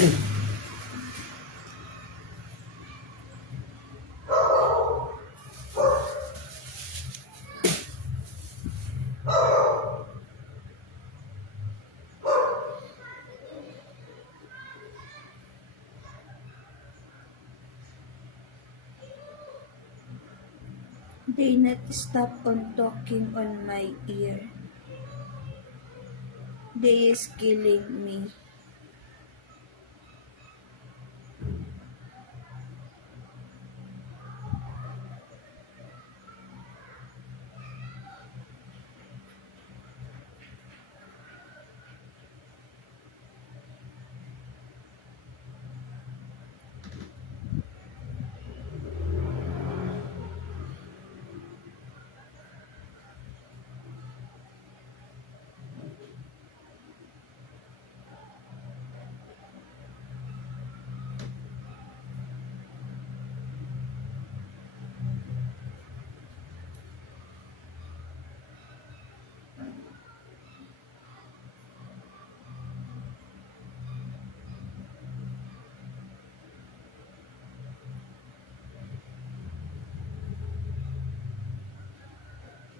They not stop on talking on my ear. They is killing me.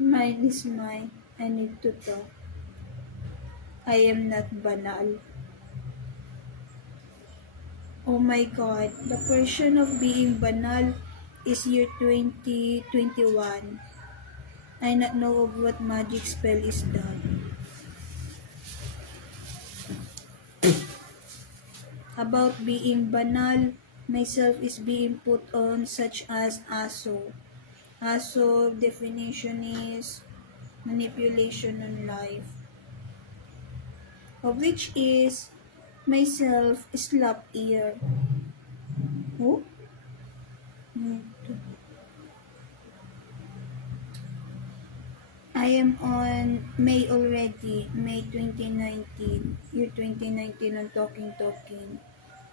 Mine is mine. I need to talk. I am not banal. Oh my god, the version of being banal is year 2021. I not know of what magic spell is that. About being banal, myself is being put on such as ASO. ASO definition is manipulation on life. Of which is myself slap ear. Who? I am on May already, May 2019, year 2019 on Talking.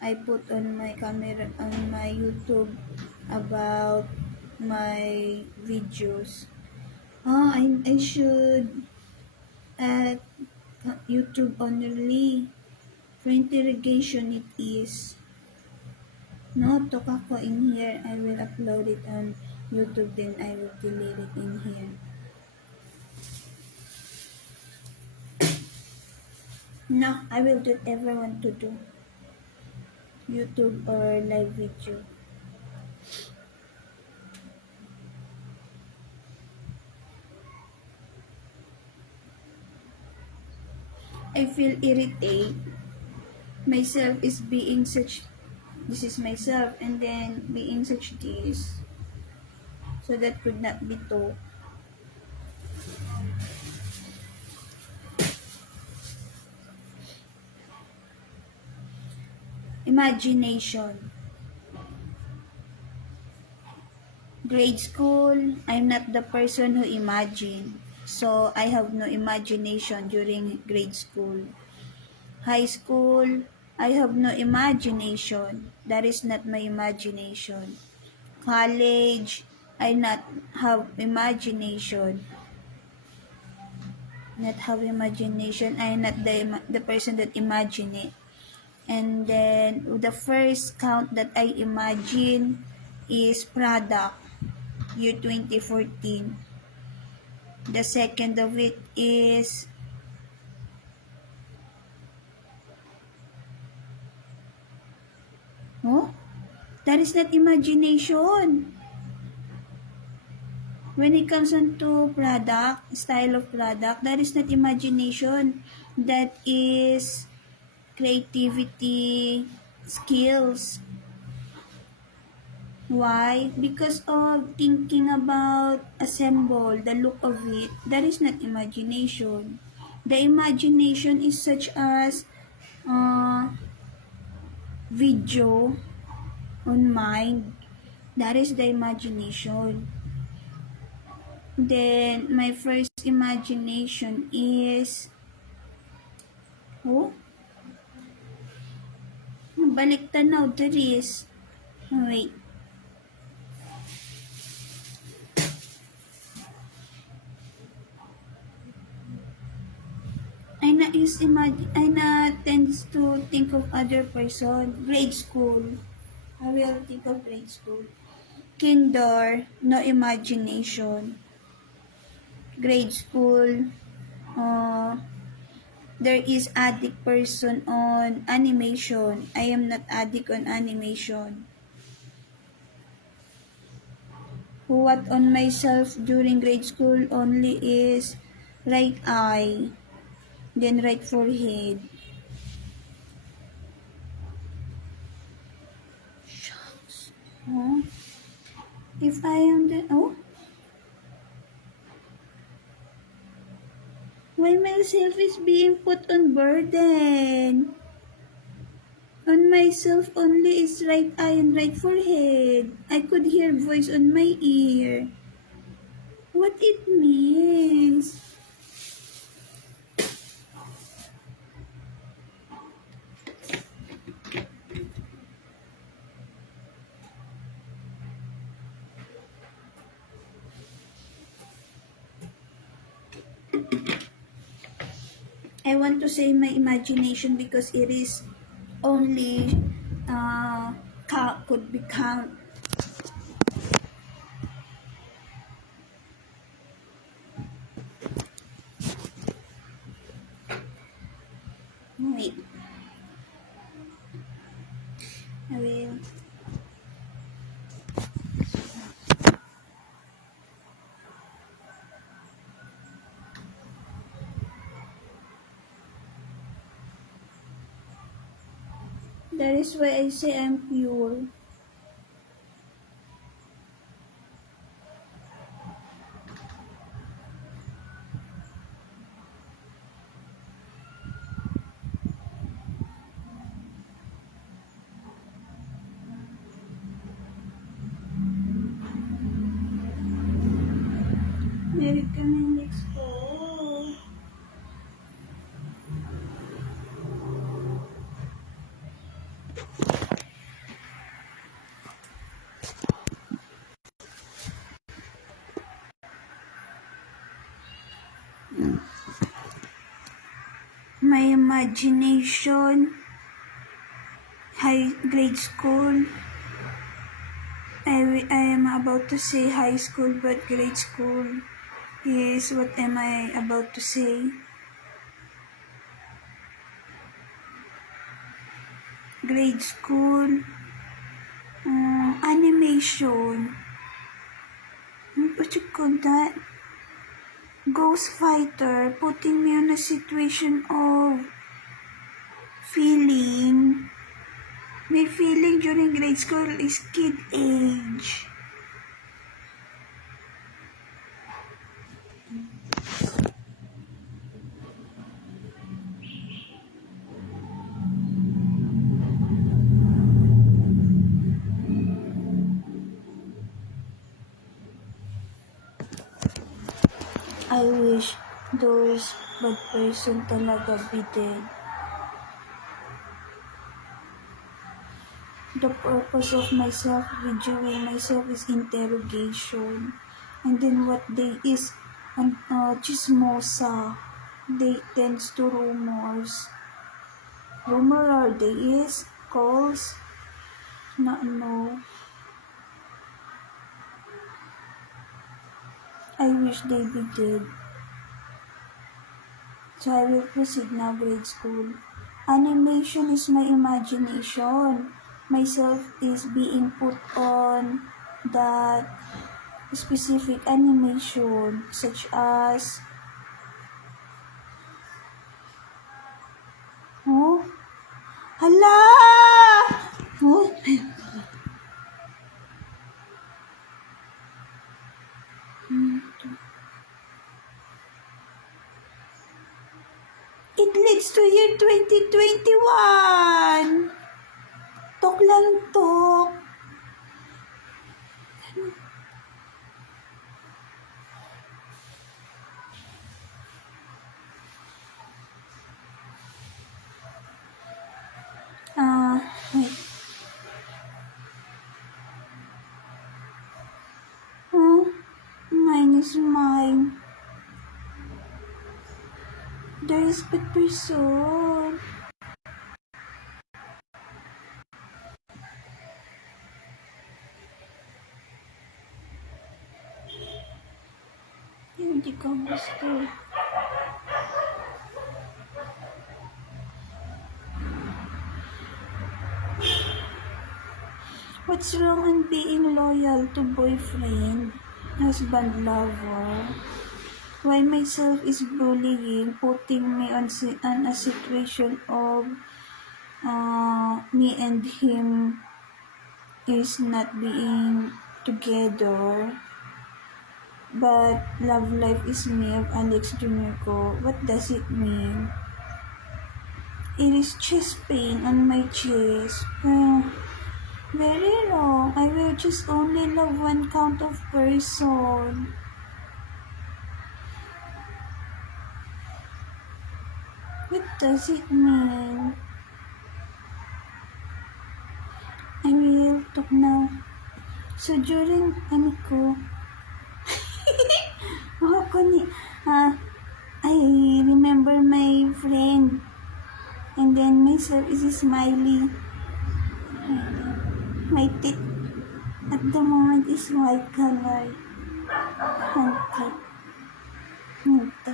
I put on my camera on my YouTube about my videos. I should add YouTube only. For interrogation it is. No, talk ako in here. I will upload it on YouTube, then I will delete it in here. No, I will do whatever I want to do. YouTube or live video. I feel irritated. Myself is being such, this is myself, and then being such this. So that could not be to. Imagination. Grade school, I'm not the person who imagine. So I have no imagination during grade school. High school, I have no imagination. That is not my imagination. College, I not have imagination. Not have imagination. I am not the person that imagine it. And then the first count that I imagine is product, year 2014. The second of it is oh, that is not imagination. When it comes on to product, style of product, that is not imagination. That is creativity, skills. Why? Because of thinking about assemble, the look of it. That is not imagination. The imagination is such as uh, video on mind. That is the imagination. Then, my first imagination is, oh, balik tanaw, there is, wait, I I na tends to think of other person. Grade school. I will think of grade school. Kinder, no imagination. Grade school, uh, there is addict person on animation. I am not addict on animation. What on myself during grade school only is right eye, then right forehead. Shucks. Huh? If I am the why myself is being put on burden? On myself only is right eye and right forehead. I could hear voice on my ear. What it means? I want to say my imagination because it is only could be count. Wait, I will. That is why I say I'm pure. Meron kami next po. My imagination, high grade school. I am about to say high school, but grade school is what am I about to say? Grade school, animation. What you call that? Ghost fighter, putting me in a situation of feeling. My feeling during grade school is kid age. I wish those bad person talaga be dead. The purpose of myself videoing myself is interrogation. And then what they is chismosa. They tends to rumors. Rumor or they is calls. Not no. I wish they be dead. So I will proceed now grade school. Animation is my imagination. Myself is being put on that specific animation such as oh hala oh it leads to year 2021. Tok lang tok. Wait. Oh, mine is mine. The respect person. Hindi ka gusto. What's wrong in being loyal to boyfriend, husband, lover? Why myself is bullying, putting me on a situation of me and him is not being together, but love life is me of Alex Jr. ko. What does it mean? It is chest pain on my chest. Very wrong. I will just only love one count of person. What does it mean? I will talk now. So during I remember my friend, and then myself is smiling. My teeth at the moment is white color. Hantik. Ito.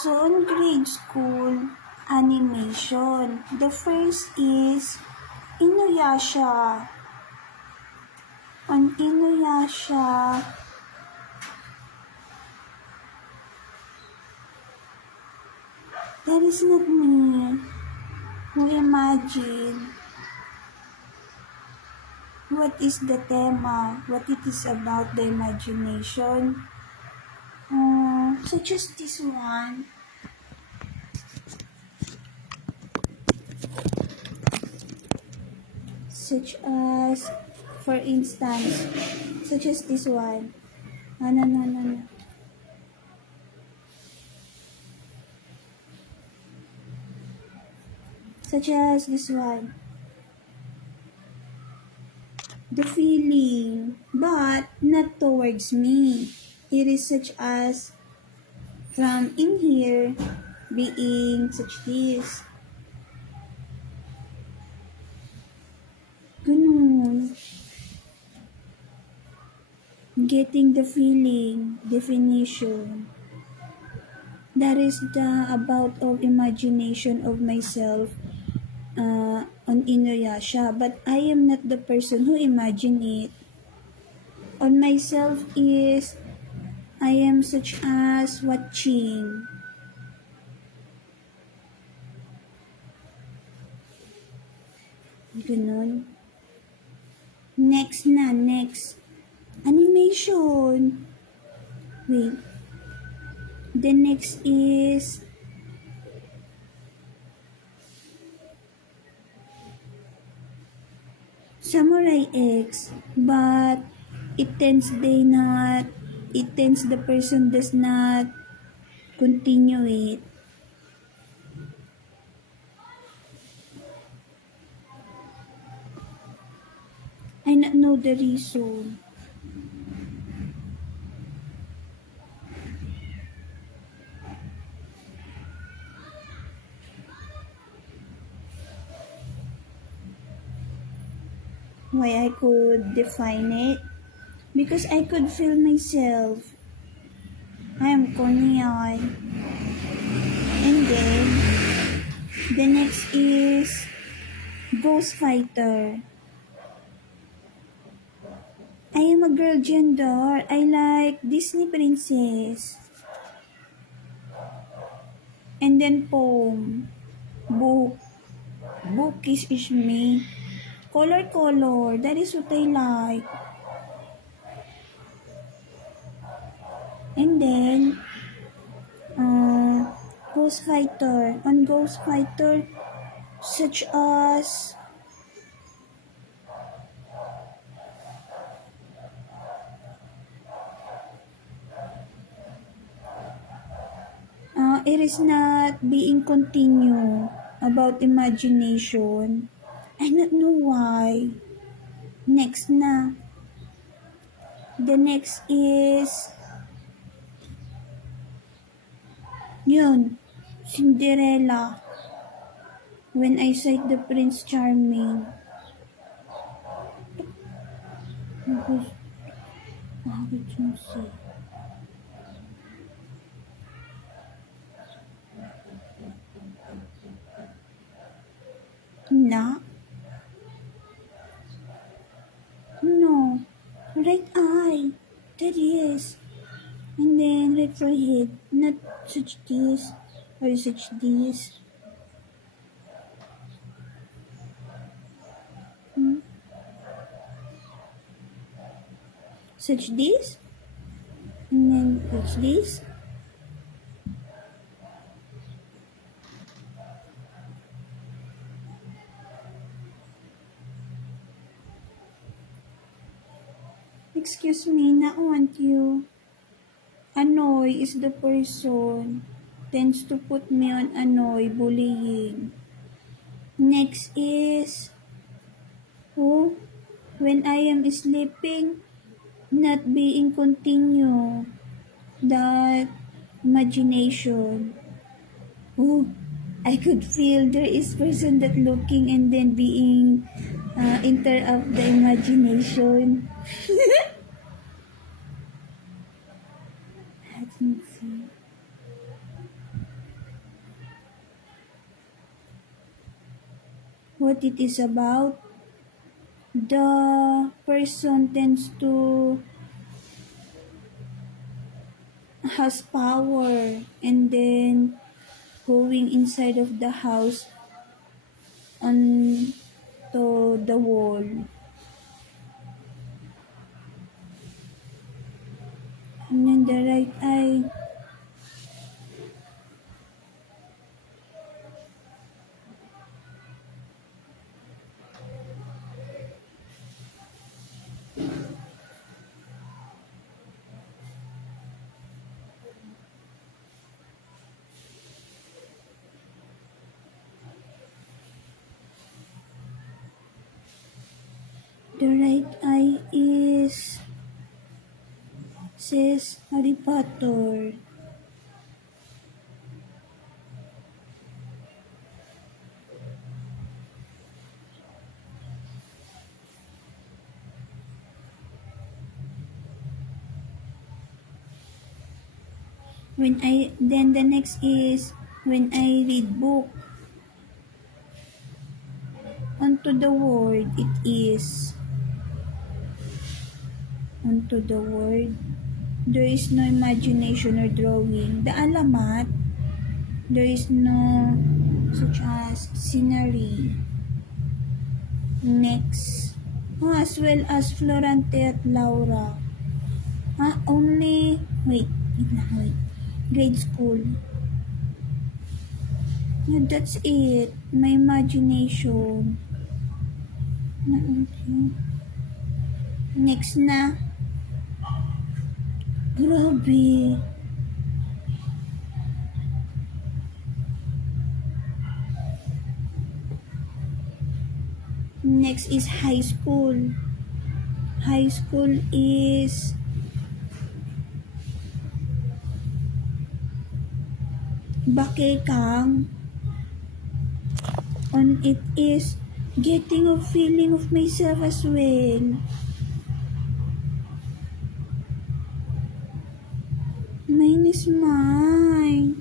So, on grade school, animation. The first is Inuyasha. On Inuyasha, that is not me who imagine what is the tema, what it is about the imagination. Such as this one. Such as, for instance, such as this one. No. Such as this one. The feeling, but not towards me. It is such as from in here being such this. Ganun. Getting the feeling, definition. That is the about of imagination of myself on Inuyasha. But I am not the person who imagine it. On myself is I am such as watching. Ganun. Next. Animation. Wait. The next is Samurai X, but it tends the person does not continue it. I not know the reason. Why I could define it? Because I could feel myself. I am cornea. And then, the next is Ghost Fighter. I am a girl gender. I like Disney princess. And then poem. Book. Bookish is me. Color. That is what I like. And then, Ghost Fighter. On Ghost Fighter, such as it is not being continued about imagination. I don't know why. Next na. The next is, yun, Cinderella. When I Sight the Prince Charming. Bakit yun si? Na? No. Right eye. That is. And then right forehead. Not such this. Or such this. Hmm? Such this. And then such this. Excuse me, na want you. Annoy is the person. Tends to put me on annoy, bullying. Next is, oh, when I am sleeping, not being continue. That imagination. Oh, I could feel there is person that looking and then being interrupt the imagination. Let me see. What it is about? The person tends to has power and then going inside of the house on to the wall. And then the right eye. The right eye is says Harry Potter. Then the next is when I read book. Onto the word it is. Onto the word. There is no imagination or drawing. The alamat. There is no such as scenery. Next. As well as Florante at Laura. Only, wait. Grade school. Yeah, that's it. My imagination. Okay. Next na. Grabe. Next is high school. High school is bakekang. On it is getting a feeling of myself as well. Mine is mine.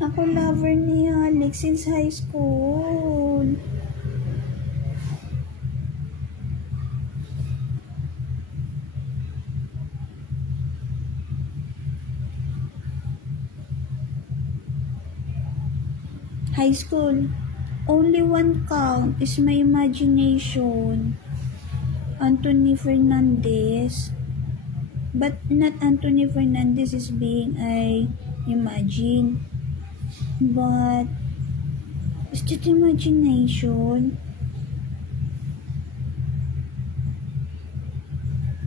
Ako lover ni Alex since high school. High school. Only one count is my imagination. Anthony Fernandez. But not Anthony Fernandez is being I imagine. But is that imagination?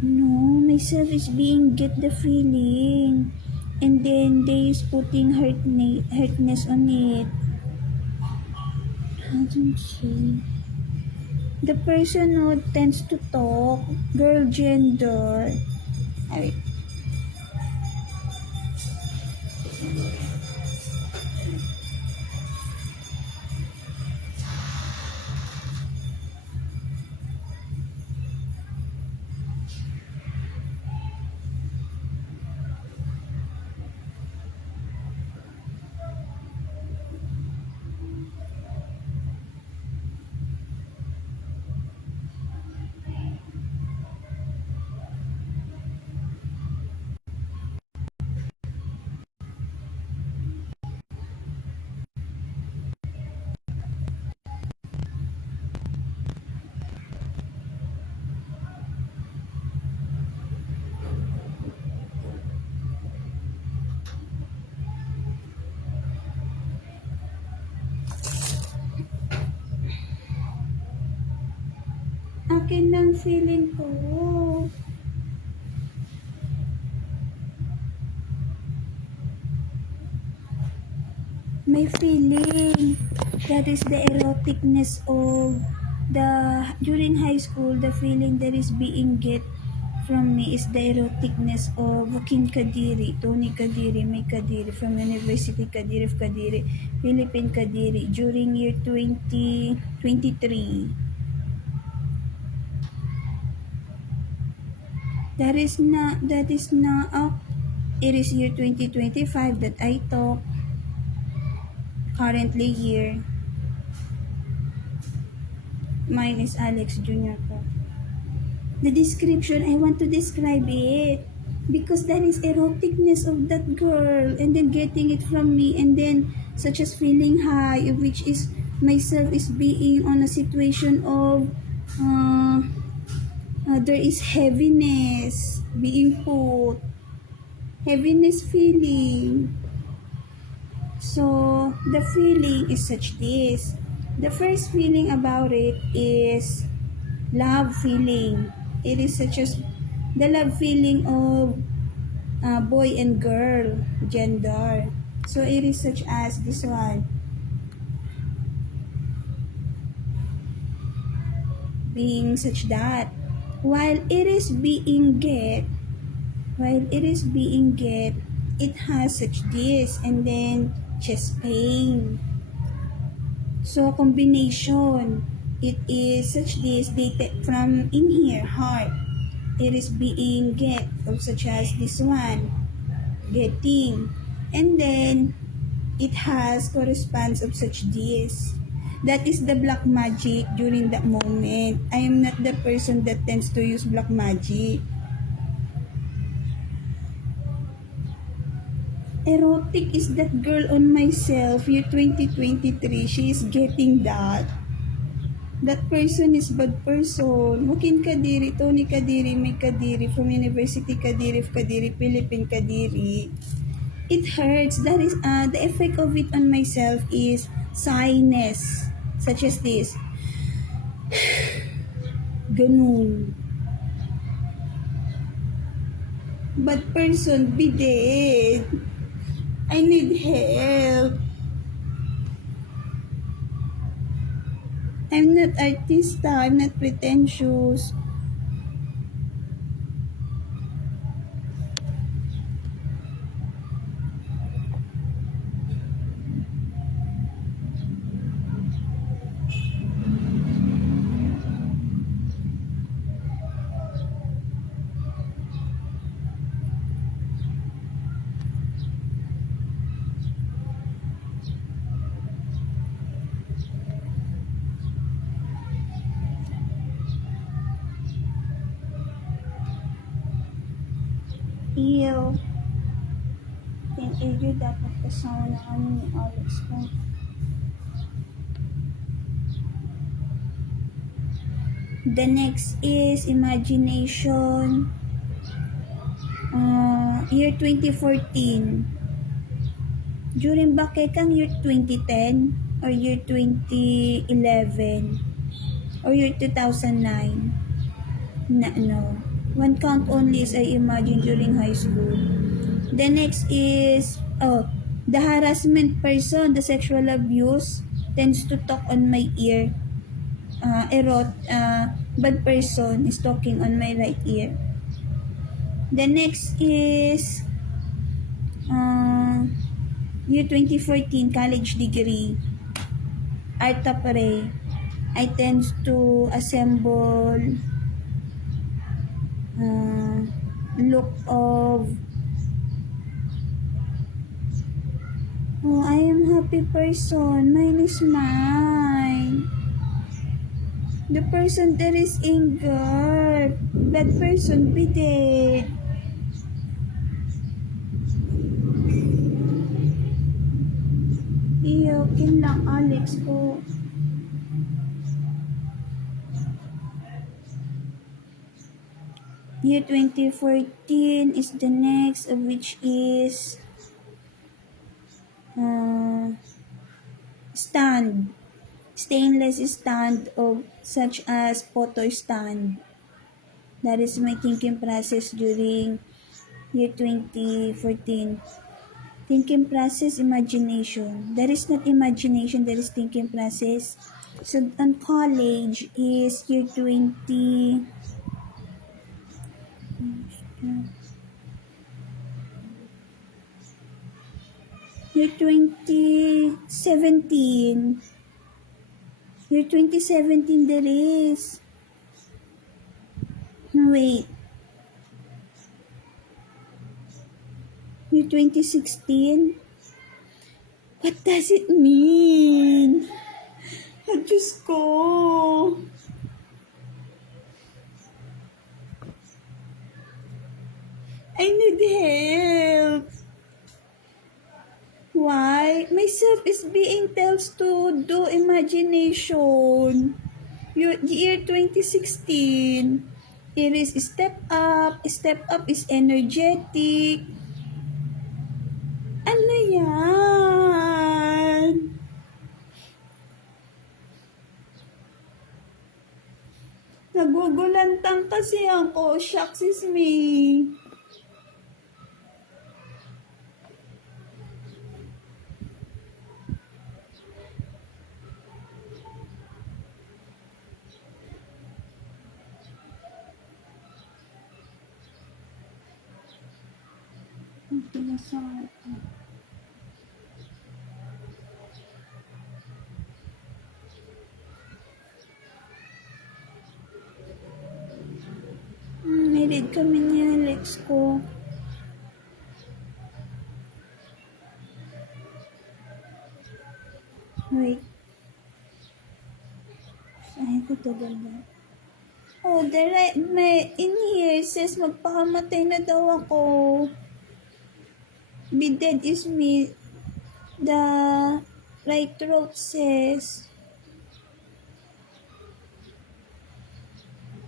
No, myself is being get the feeling. and then they is putting hurtness on it. How do you say? The person who tends to talk, girl gender. Ay, akin lang feeling ko. May feeling. That is the eroticness of during high school, the feeling that is being get from me is the eroticness of Joaquin Kadiri, Tony Kadiri, May Kadiri from University Kadiri of Kadiri, Philippine Kadiri during year 2023. It is year 2025 that I talk, currently year. Mine is Alex Jr. ko. The description, I want to describe it. Because that is eroticness of that girl. And then getting it from me. And then such as feeling high. Which is myself is being on a situation of there is heaviness being put. Heaviness feeling. So, the feeling is such this. The first feeling about it is love feeling. It is such as the love feeling of boy and girl gender. So, it is such as this one. Being such that. While it is being get, it has such this and then chest pain. So, combination. It is such this, they take from in here, heart. It is being get, or such as this one, getting. And then, it has corresponds of such this. That is the black magic during that moment. I am not the person that tends to use black magic. Erotic is that girl on myself, year 2023, she is getting that. That person is bad person. Joaquin Kadiri, Tony Kadiri, May Kadiri from University Kadiri of Kadiri, Philippine Kadiri. It hurts. That is the effect of it on myself is shyness, such as this. Ganun. Bad person, be dead. I need help. I'm not artista. I'm not pretentious. Ew. Teenager dapat kasama na kami ni Alex ko. The next is imagination. Year 2014. During Bakekang year 2010 or year 2011 or year 2009. No. One count only is I imagine during high school. The next is, the harassment person, the sexual abuse, tends to talk on my ear. Bad person is talking on my right ear. The next is, year 2014, college degree, art apparel. I tend to assemble look of, I am happy person, mine is mine. The person there is anger, bad person be dead. Iyokin lang Alex ko. Year 2014 is the next, of which is stand. Stainless stand of such as photo stand. That is my thinking process during year 2014. Thinking process, imagination. There is not imagination, there is thinking process. So on college is year 20. Year 2017. Year 2017 there is. No, wait. Year 2016? What does it mean? Diyos ko. I need help. Why? Myself is being tells to do imagination. Year 2016. It is step up. Step up is energetic. Ano yan? Nagugulantang kasi ako. Shucks is me. Ang pinasakit ko. Married kami ni Alex ko. Wait. Ay, ko talaga. Oh, in here says magpakamatay na daw ako. Be dead is me. The right throat says.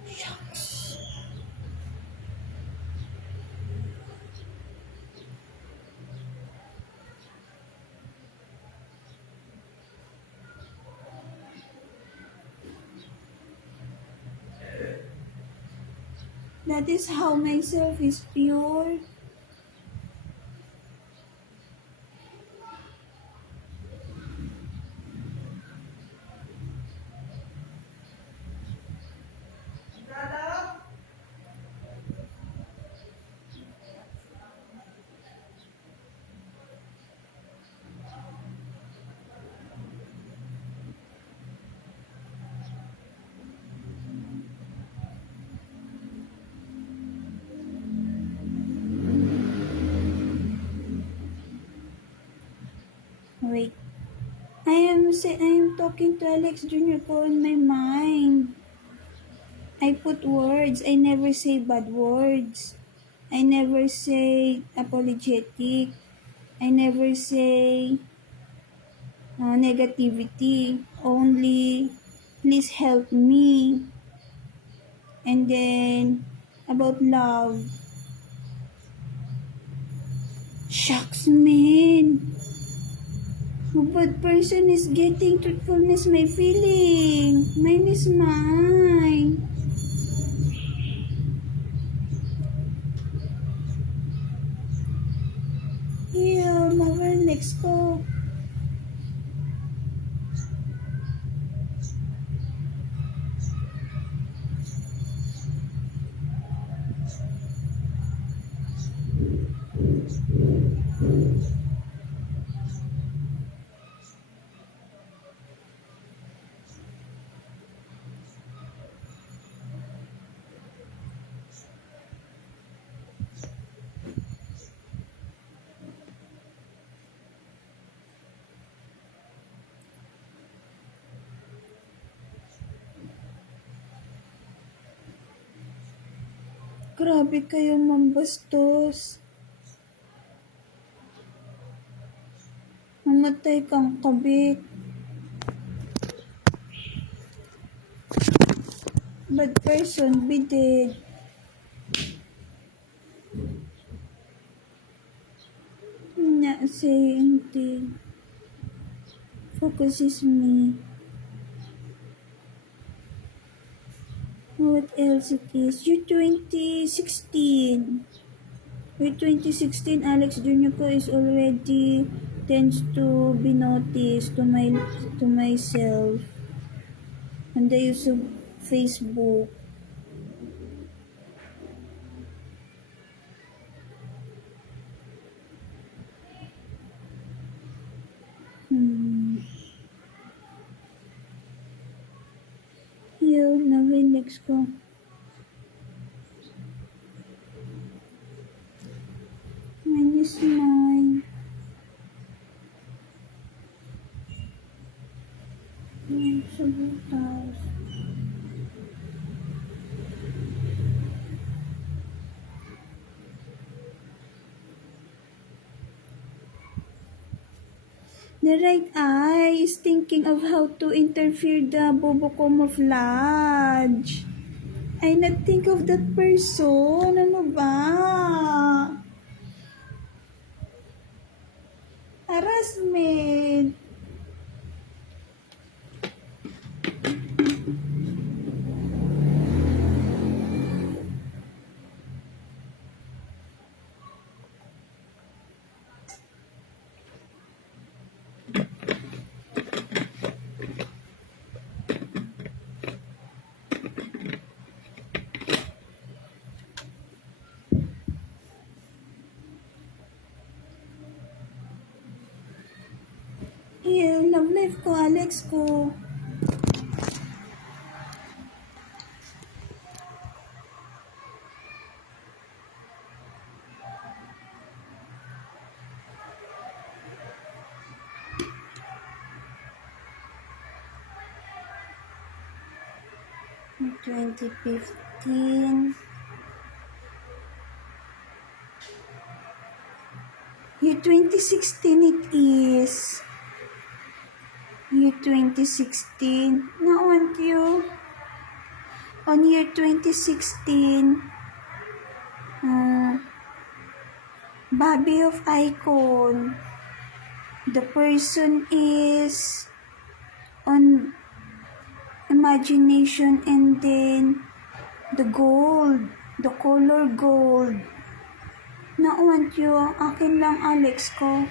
Shucks. That is how myself is pure. Wait. I am talking to Alex Jr. ko in my mind. I put words. I never say bad words. I never say apologetic. I never say negativity. Only, please help me. And then, about love. Shucks, man. Who bad person is getting truthfulness my feeling. Mine is mine. Grabe kayo, mambastos. Mamatay kang kabit. Bad person, be dead. Not saying anything. Focus is me. What else it is? Year 2016. Year 2016, Alex Junico is already tends to be noticed to myself on the use of Facebook. Yun, next ko. Mine is mine. Yan sa butas. The right eye is thinking of how to interfere the bobo camouflage. I not think of that person. Ano ba? Harassment. Yeah, love life ko, Alex ko. In 2015. Year 2016 it is. Year 2016. Na-want you. On year 2016, Bobby of Icon. The person is on imagination and then the gold, the color gold. Na-want you. Akin lang, Alex ko.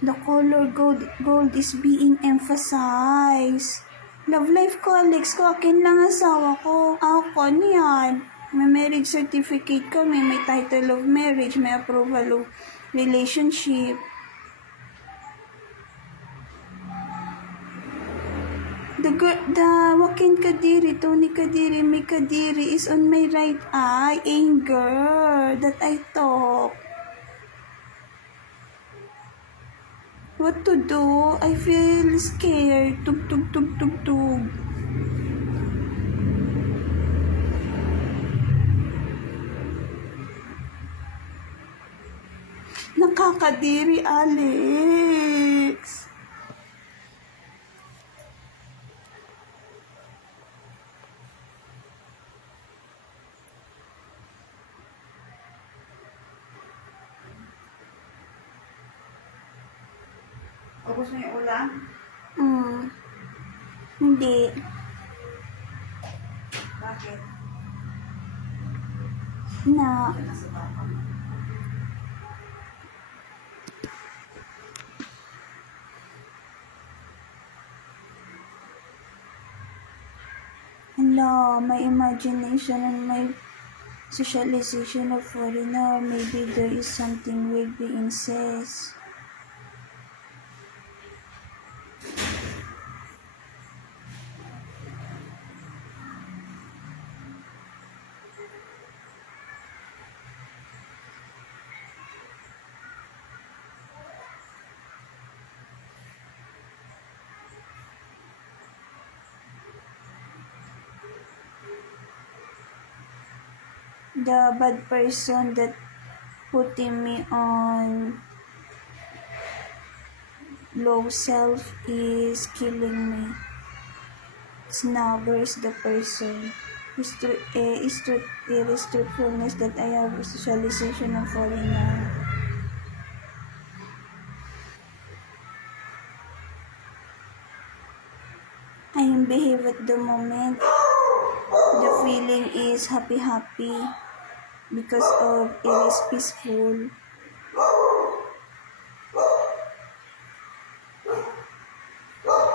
The color gold is being emphasized. Love life ko, Alex ko. Akin lang asawa ko. Ako, ano yan? May marriage certificate kami, may title of marriage, may approval of relationship. The Joaquin Kadiri, Tony Kadiri, May Kadiri is on my right eye. Anger that I talk. What to do? I feel scared. Tug, tug, tug, tug, tug. Nakakadiri, Alex. O gusto niyo ulam? Hindi. Bakit? Na. Nasa baka. Hello, my imagination and my socialization of foreigner. Maybe there is something weird being says. The bad person that putting me on low self is killing me. Snobber is the person. It is truthfulness that I have a socialization of foreigner. I am behave at the moment. The feeling is happy because of it is peaceful.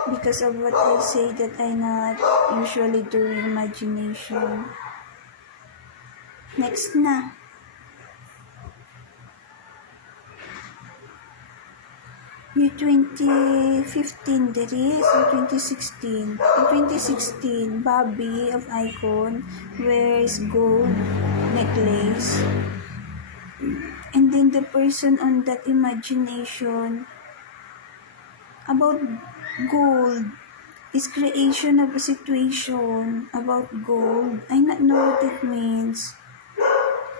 Because of what I say that I not usually doing imagination. Next na. Year 2015 diri so 2016. In 2016, Bobby of Icon wears gold necklace. And then the person on that imagination about gold is creation of a situation about gold. I not know what it means.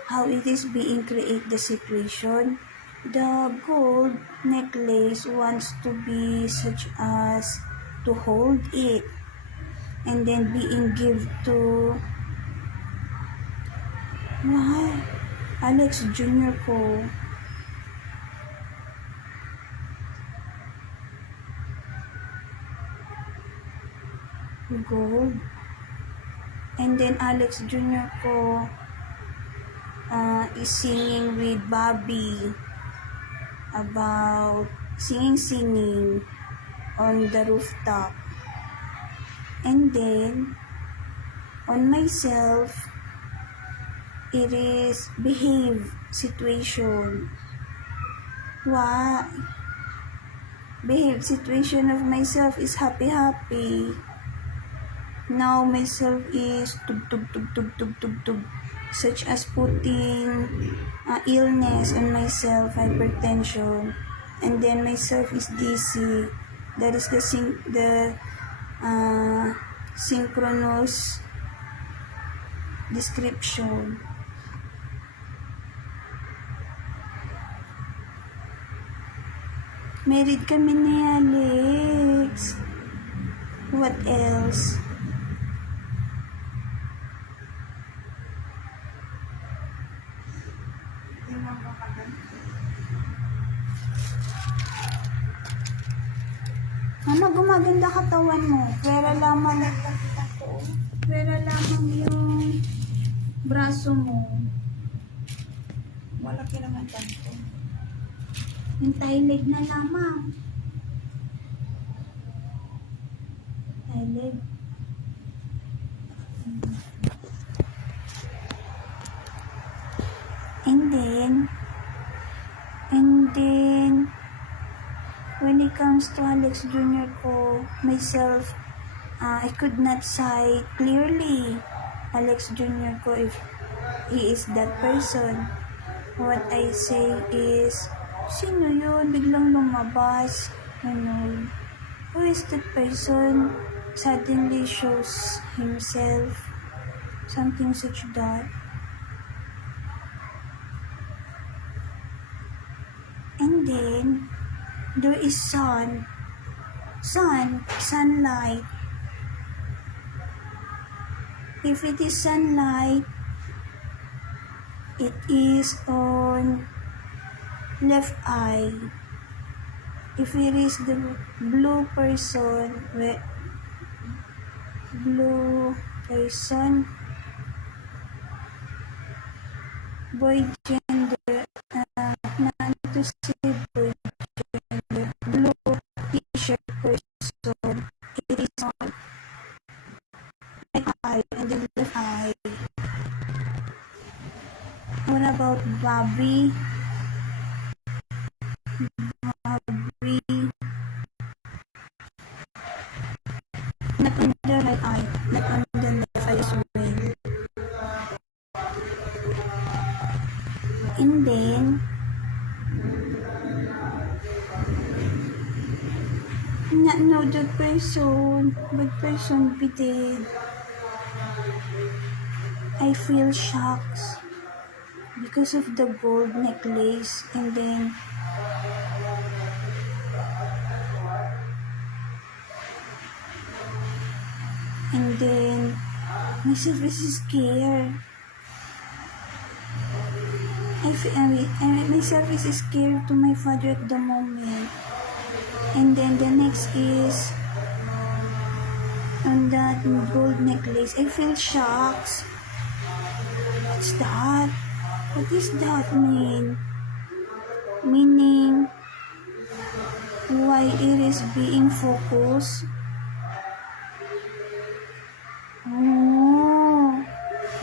How it is being create the situation. The gold necklace wants to be such as to hold it and then being give to why Alex Jr. ko. Gold. And then Alex Jr. ko is singing with Bobby about singing on the rooftop. And then on myself, it is behave situation. Why? Behave situation of myself is happy. Now myself is tug, such as putting illness on myself, hypertension, and then myself is dizzy. That is the synchronous description. Married kami ni Alex. What else? Mama, gumaganda katawan mo. Pwera lamang yung braso mo. Malaki naman tanto. Yung thigh na lamang. Thigh. And then, when it comes to Alex Jr. ko, myself, I could not sight clearly Alex Jr. ko if he is that person. What I say is, sino yun? Biglang lumabas. Ano? Who is that person? Suddenly shows himself. Something such that. And then, there is sunlight. If it is sunlight, it is on left eye. If it is the blue person, boy gender, to say boy gender, blue t-shirt person, it is on right eye and then left eye. What about Bobby? Not on the right eye, not on the left eye as well. And then, not know that person, but person be dead. I feel shocked. because of the gold necklace, and then myself is scared. Myself is scared to my father at the moment. And then the next is on that gold necklace. I feel shocked. What's that? What does that mean? Meaning, why it is being focused? Oh,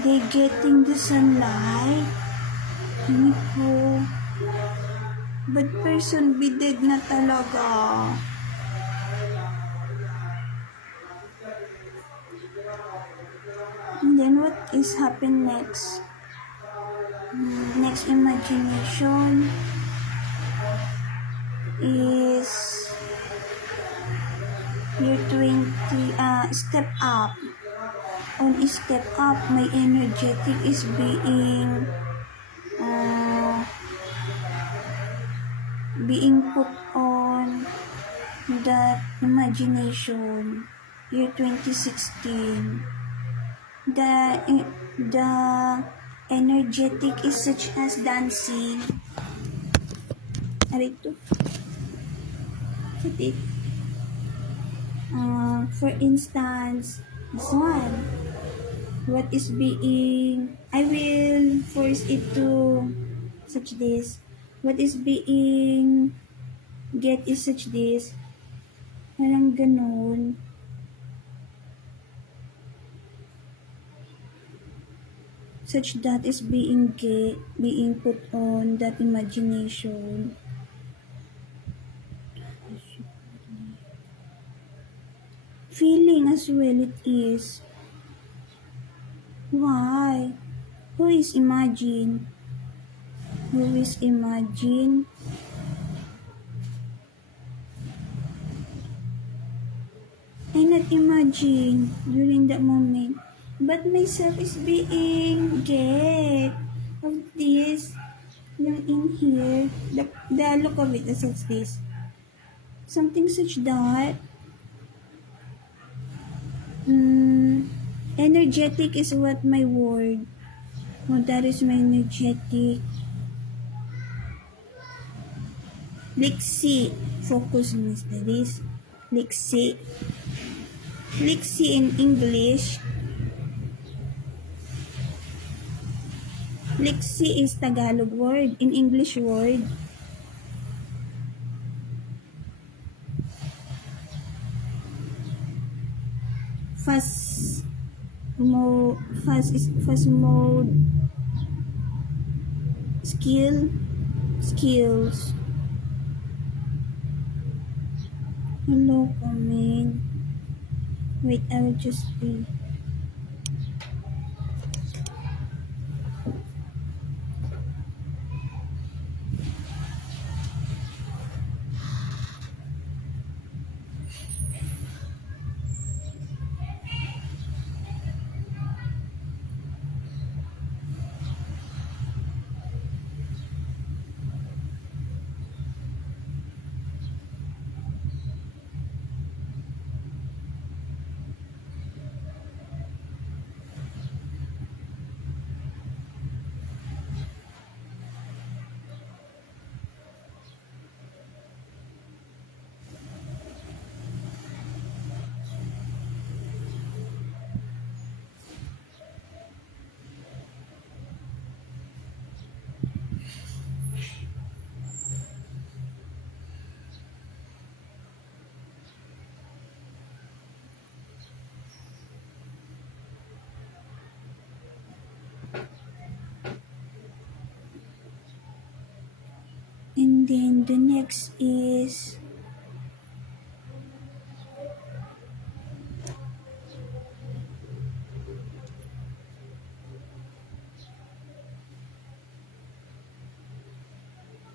they getting the sunlight. Hindi ko. But person be dead na talaga. And then what is happen next? Next imagination is year 20, step up. On step up, my energetic is being put on that imagination. Year 2016. The energetic is such as dancing. Arito. It. For instance, this one. What is being, I will force it to such this. What is being get is such this. Parang ganun. Such that is being being put on that imagination. Feeling as well it is. Why? Who is imagine? Who is imagine? I not imagine during that moment. But myself is being get of this. Yung in here. The look of it is this. Something such that. Energetic is what my word. Oh, that is my energetic. Lixi. Focus on this. Lixi. Lixi in English. Lixi is Tagalog word. In English word. Fast mode. Skills. Hello, comment. Wait, I will just be. And then the next is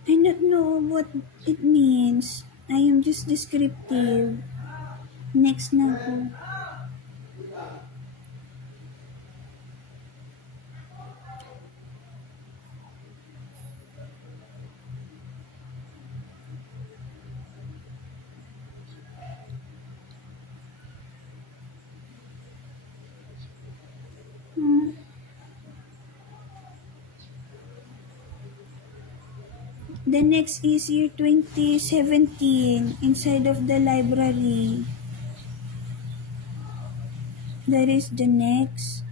I don't know what it means. I am just descriptive. Next na po. The next is year 2017, inside of the library. That is the next.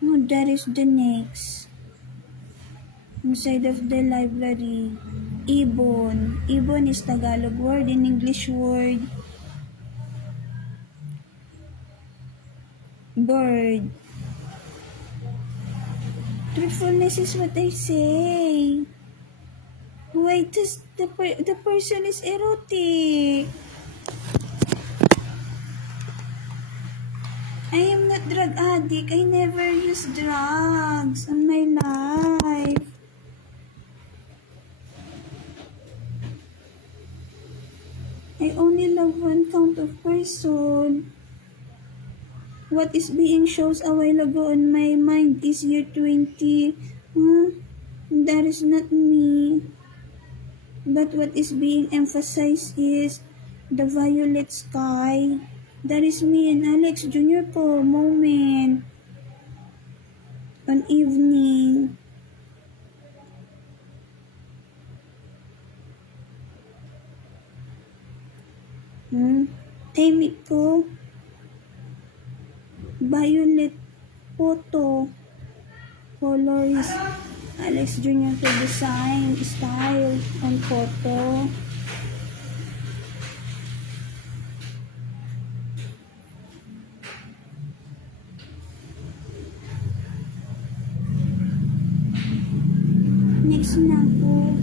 Oh, that is the next. Inside of the library. Ibon. Ibon is Tagalog word. In English word, bird. Truthfulness is what I say. Why does the person is erotic? I am not drug addict. I never use drugs in my life. I only love one kind of person. What is being shows a while ago on my mind is year 20. That is not me. But what is being emphasized is the violet sky. That is me and Alex Jr. po moment on evening. Tahimik po. Violet photo. Color is Alex Jr. to design style on photo. Next na po.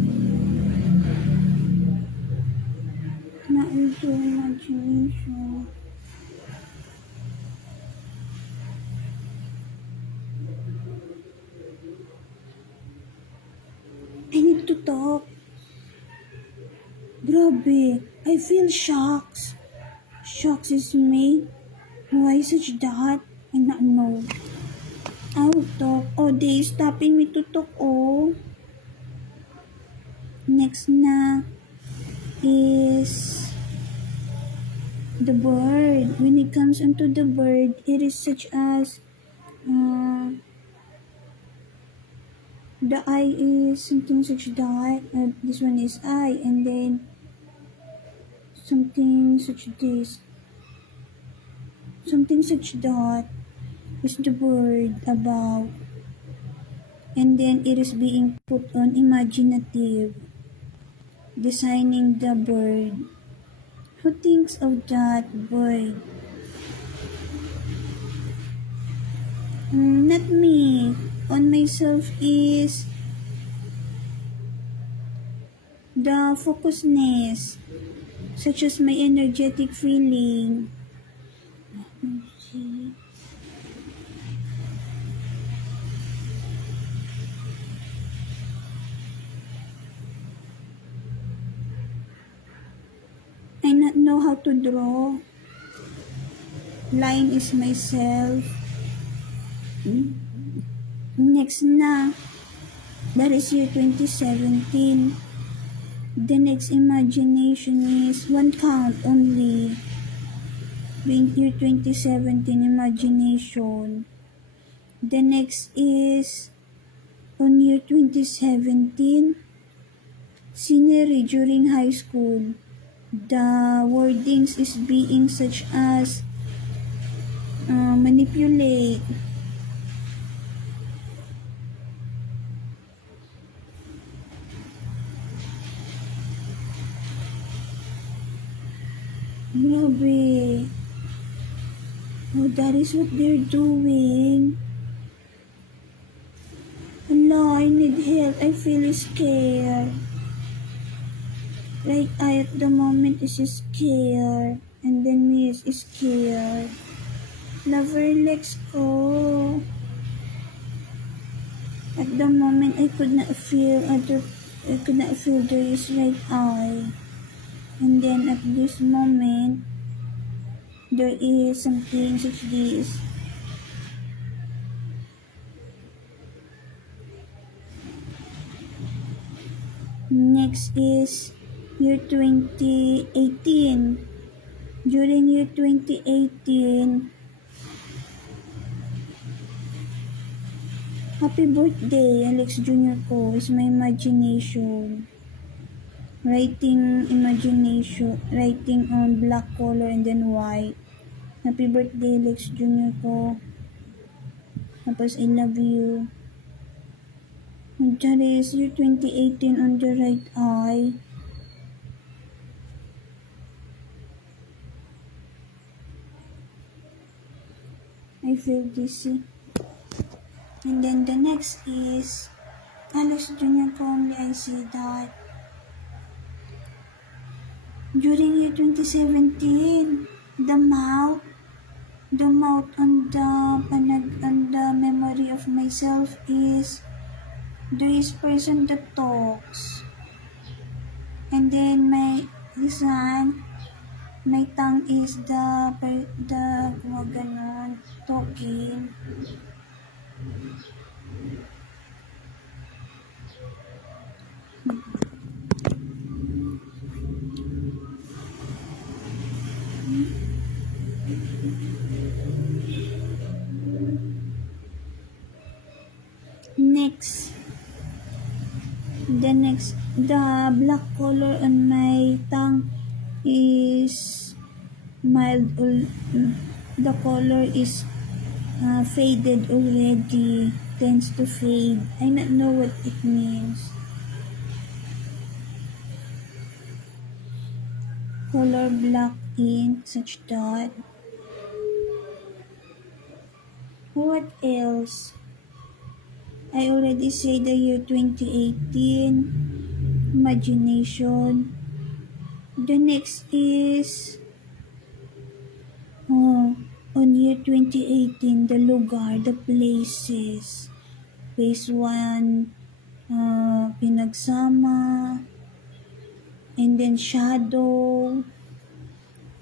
Na-into imagination. I need to talk. Grabe, I feel shocks. Shocks is me. Why such that? I not know. I will talk. Oh, they stopping me to talk. Oh. Next na is the bird. When it comes into the bird, it is such as the eye is something such that. This one is eye, and then something such this. Something such that is the bird about. And then it is being put on imaginative. Designing the bird. Who thinks of that bird? Not me. On myself is the focusedness, such as my energetic feeling. I not know how to draw. Line is myself. Next na. That is year 2017. The next imagination is one count only. Year 2017 imagination. The next is on year 2017 scenery during high school. The wordings is being such as manipulate. Grabe. Oh, that is what they're doing. No, I need help. I feel scared. Like I at the moment is scared. And then me is scared. Lover legs ko. At the moment I could not feel there is right eye. And then at this moment there is something such this. Next is year 2018. During year 2018, happy birthday, Alex Jr. ko is my imagination. Writing imagination, writing on black color and then white. Happy birthday, Lex Junior ko. Tapos, I love you. Charis, year 2018 on the right eye. I feel dizzy. And then the next is Alex Junior ko. Only I see that during year 2017, the mouth on the memory of myself is there is person that talks, and then my tongue is the ganon talking. The black color on my tongue is mild. The color is faded already. Tends to fade. I don't know what it means. Color black ink, such that. What else? I already said the year 2018. Imagination. The next is on year 2018, the lugar, the places. Phase 1, pinagsama, and then shadow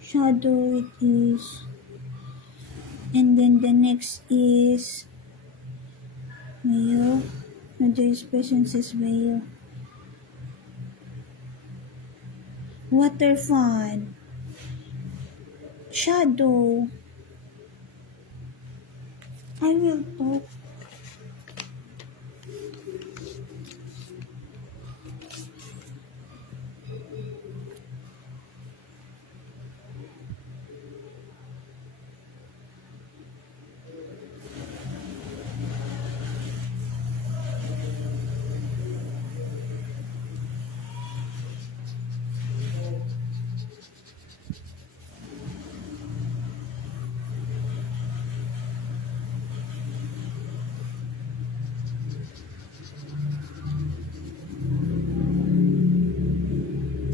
it is, and then the next is mayo, no, there is presence is mayo, water fan, shadow. I will talk.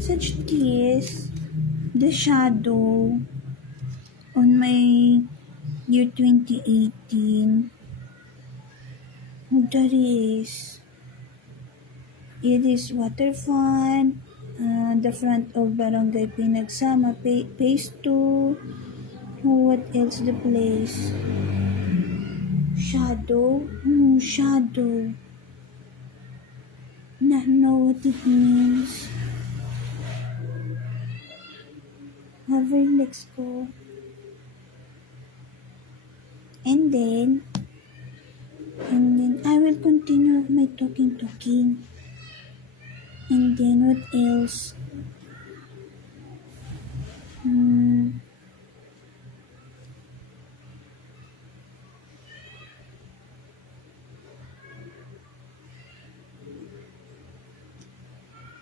Such is the shadow on my year 2018. There is it is water fun, the front of Barangay Pinagsama, phase 2. What else the place? Shadow? Shadow. Not know what it means. Haverlex ko. And then I will continue my talking. And then what else?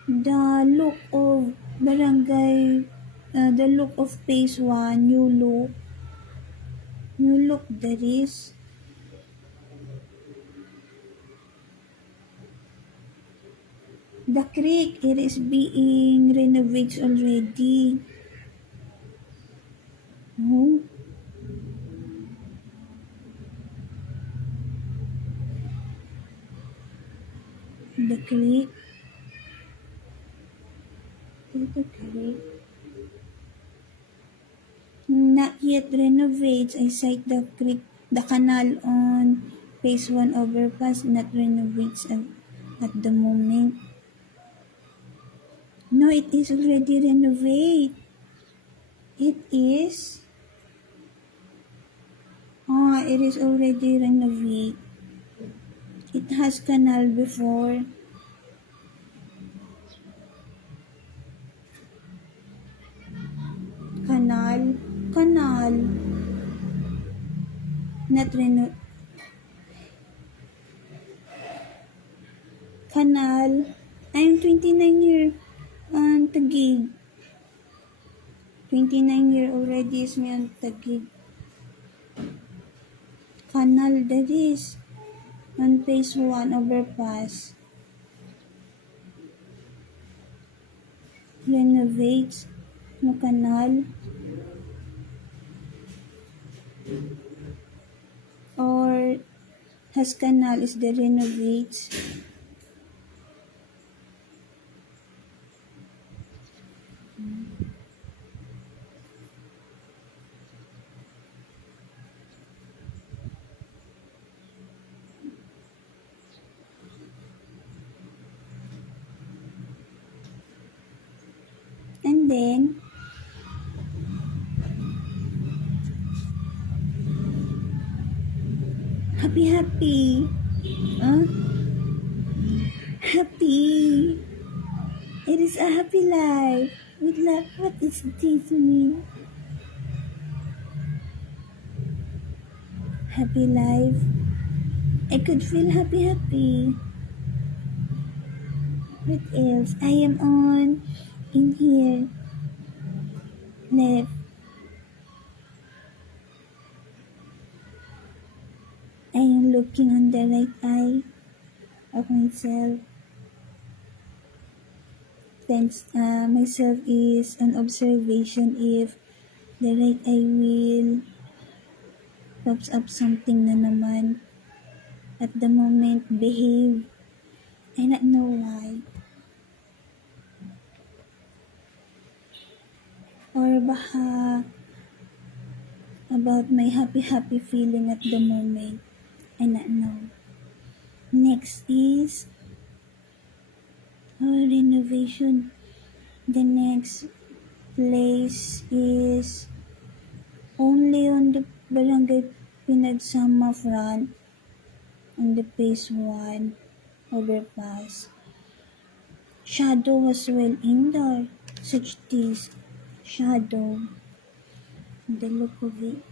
The look of barangay, the look of phase 1, new look there is. The creek, it is being renovated already. Oh. The creek. The creek. Not yet renovated. I cite the creek, the canal on phase 1 overpass, not renovated at the moment. No, it is already renovated. It is. It is already renovated. It has canal before. Canal. Not Canal. I'm 29 year on Taguig. 29 year already is me on Taguig. Canal that is on phase 1 overpass. Renovates no canal or has canal is the renovates. And then happy. Huh? Happy. It is a happy life. With love, what does this mean? Happy life. I could feel happy. What else? I am on in here. Left. I am looking on the right eye of myself. Thanks, myself is an observation if the right eye will pops up something na naman. At the moment, behave. I not know why. Or baka about my happy feeling at the moment. I not know. Next is renovation. The next place is only on the Barangay Pinagsama front on the phase 1 overpass. Shadow as well indoor. Such this shadow. The look of it.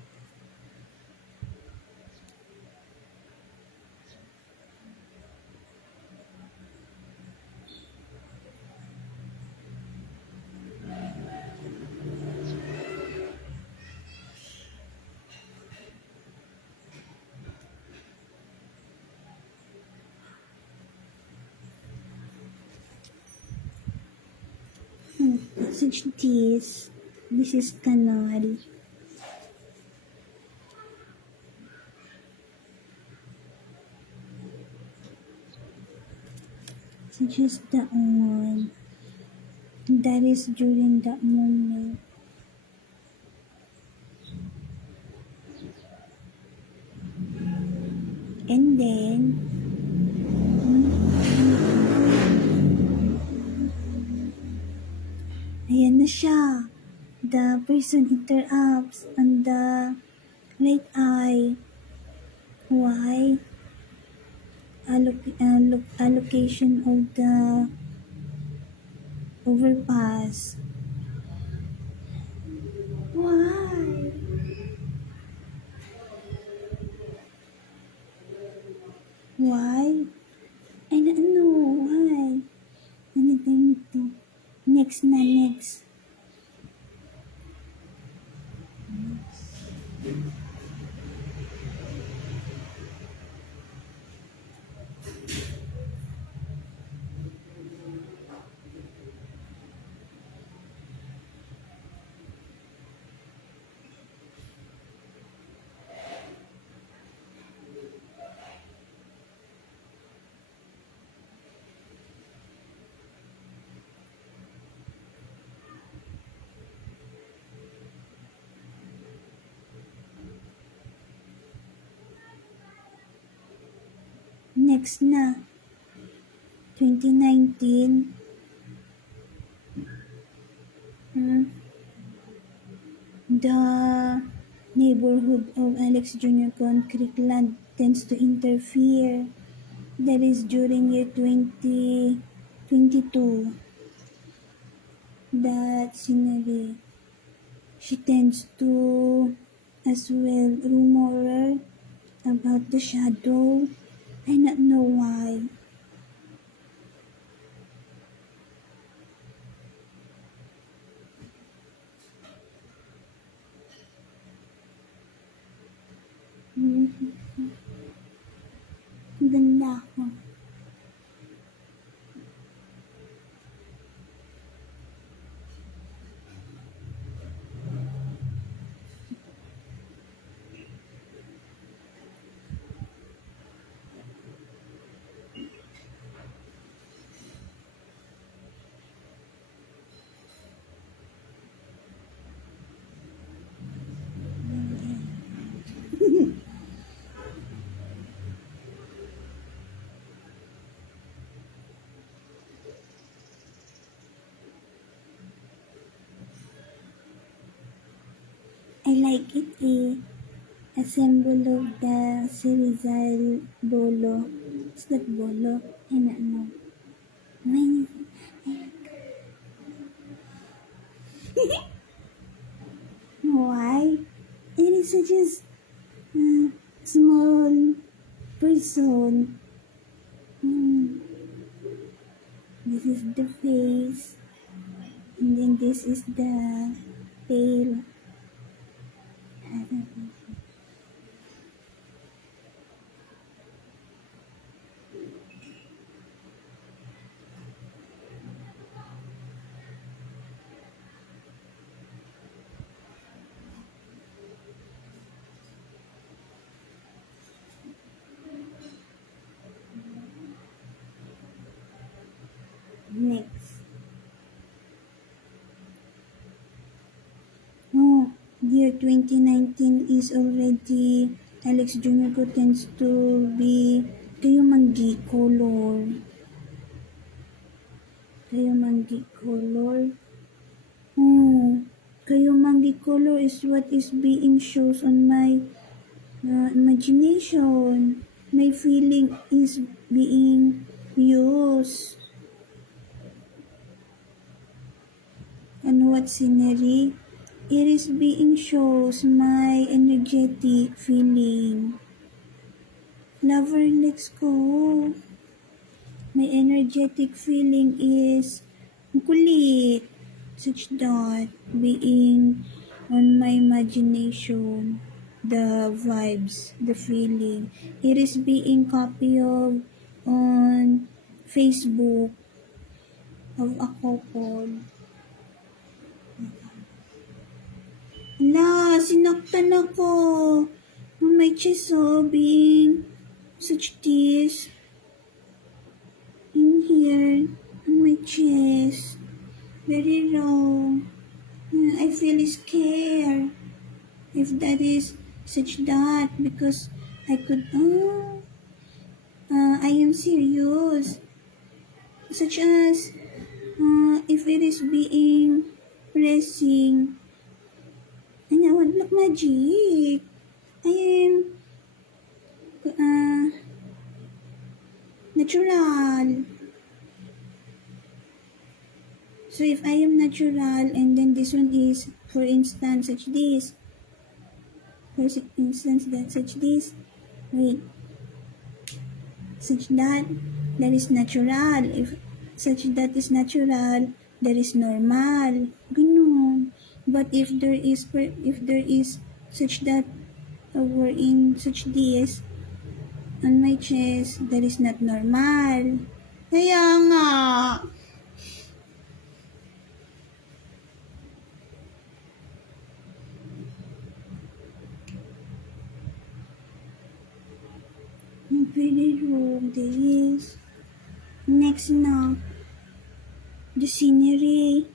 Such this. This is canal. Such is that one. That is during that moment. And then, ayan na siya. The person interrupts on the right eye. Why? Allocation of the overpass. Why? Why? I don't know why. Ano tayo ito? Next na, next. Next na. 2019. The neighborhood of Alex Jr. Concrete Land tends to interfere. That is during year 2022. That scenery. She tends to as well rumor about the shadow. I not know why. Hmm, ganda ako. I like it a symbol of the Sirizal Bolo. Is that Bolo? I don't know. Mine, why? It is such a small person. Hmm. This is the face, and then this is the tail. Next. Oh, year 2019 is already Alex Jr. ko tends to be kayo manggi color. Kayo manggi color. Oh, kayo manggi color is what is being shows on my imagination. My feeling is being used. And what scenery? It is being shows my energetic feeling. Lover, let's go. My energetic feeling is kulit. Such that being on my imagination, the vibes, the feeling. It is being copy of on Facebook of a couple. La, sinaktan ako. On my chest, oh, being such this in here, on my chest. Very wrong. I feel scared if that is such that because I could, I am serious. Such as, if it is being pressing, and I want black magic. I am, natural. So if I am natural and then this one is, for instance, such this, for instance, that such this, wait, such that, that is natural. If such that is natural, that is normal. Ganun. But if there is such that over in such this on my chest, that is not normal. Kaya nga. Very wrong. There is. Next na. The scenery.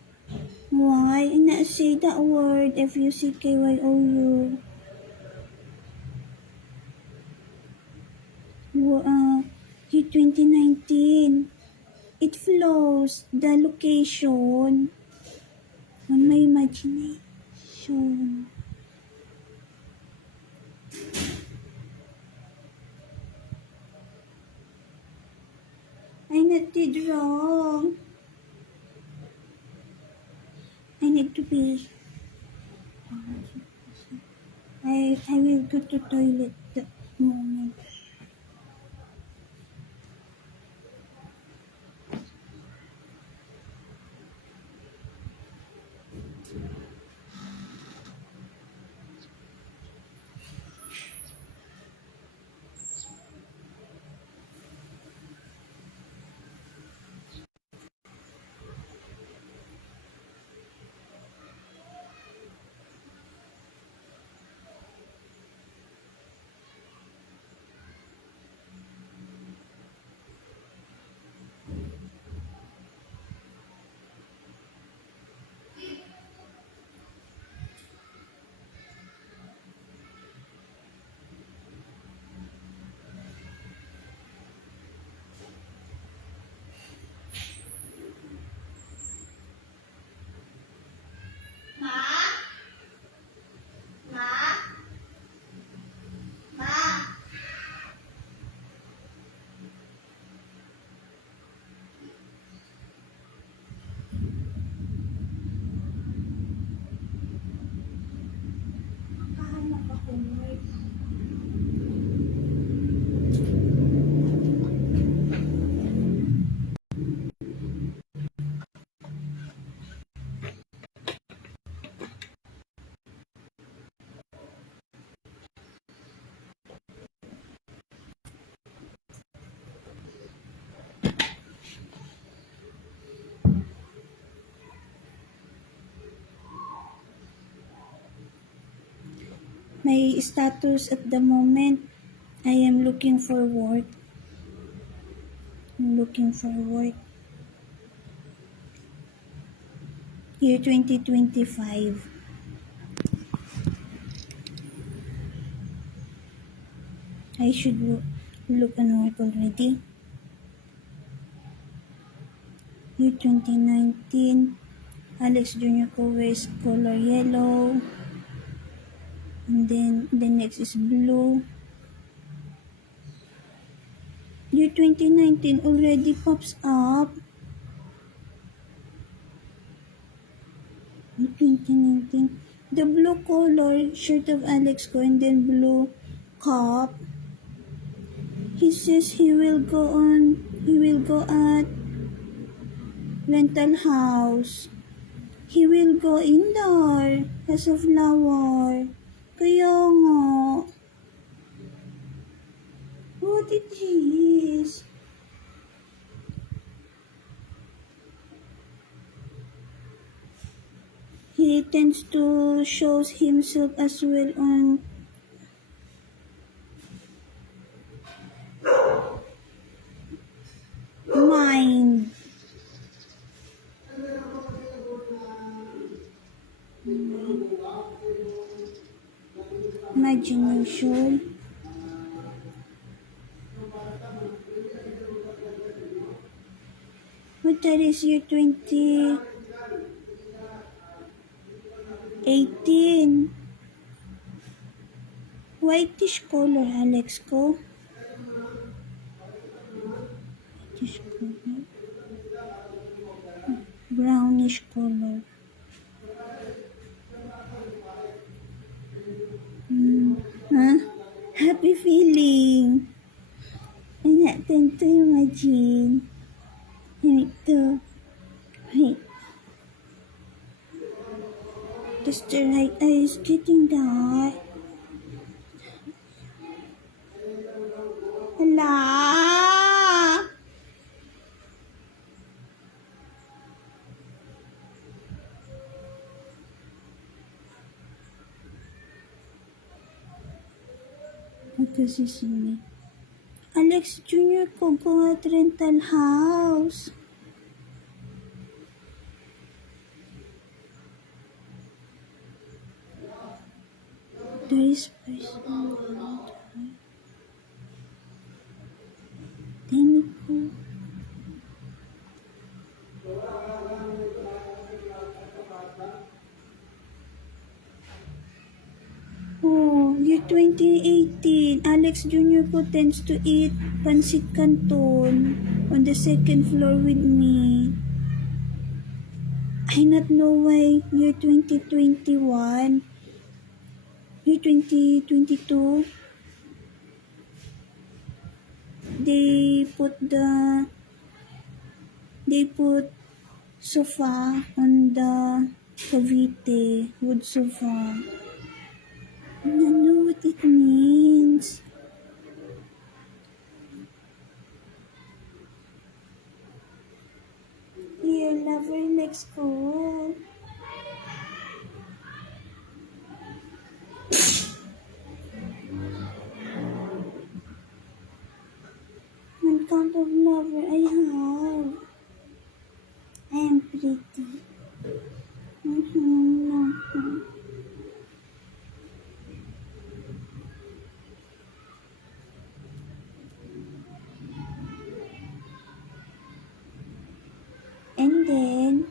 Why? I not say that word. Fuckyou. Year 2019. It flows. The location. On my imagination. I not did wrong. I need to be. I will go to toilet that moment. Kahanap ako, Lord. My status at the moment, I am looking for work. I'm looking for work. Year 2025. I should look on work already. Year 2019. Alex Junior co wears color yellow. And then the next is blue. Year 2019 already pops up. Year 2019. The blue color shirt of Alex Go and then blue cap. He says he will go at rental house. He will go indoor as a flower. Kaya nga. What it is? He tends to show himself as well on mind. Imagination. But that is year 2018. Whitish color, Alex ko. Whitish color. Brownish color. Huh? Happy feeling. I not tend to imagine. Ito. Wait. Just the right eye is getting dark. Hala! Because you see me. Alex Jr. ko go at rental house. There is person. Dami ko. Oh, year 2018, Alex Jr. ko tends to eat pancit canton on the second floor with me. I not know why year 2021 Year 2022, they put sofa on the Cavite wood sofa. I don't know what it means. Here, lover next school. One count of lover I have. I am pretty. And then,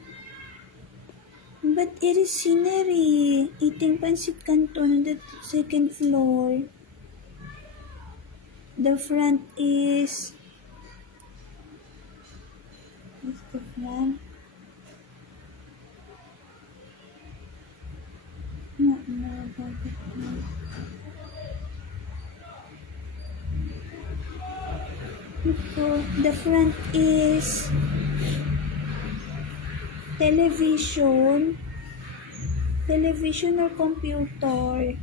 but it is scenery. Eating pancit canton on the second floor. The front is... What's the front? Not know about the front. So, the front is television or computer.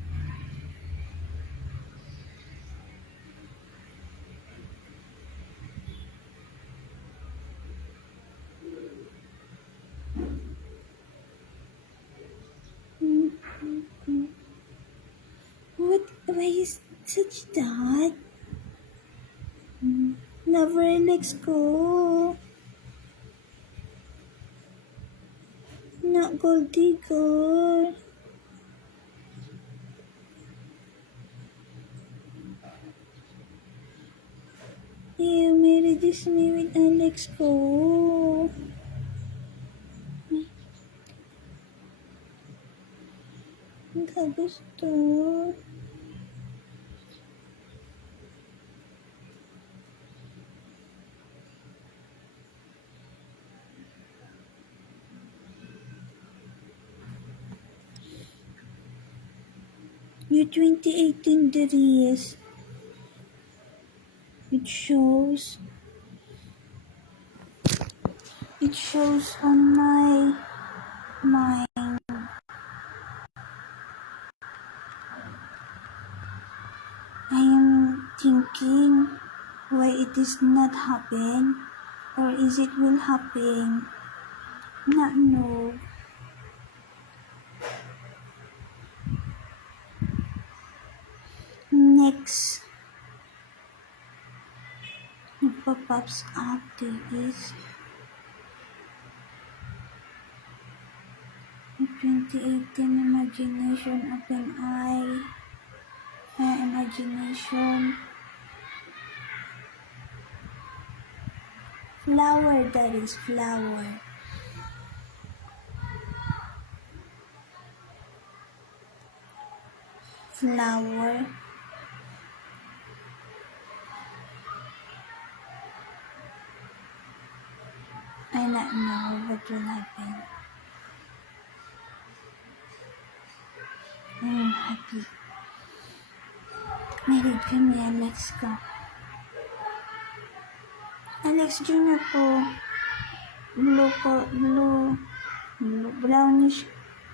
What? Why is such that? Lover, let's go. Not gold digger. You married this me with Alex ko. Ang kagusto. Year 2018 Darius. It shows on my mind. I am thinking why it is not happen, or is it will happen. Not know. Next, pops up there is 2018 imagination, open eye, imagination, flower, that is flower. Flower. I don't know what will happen. I am happy. Married kami, Alex ko. Alex Jr. po. Blue, brownish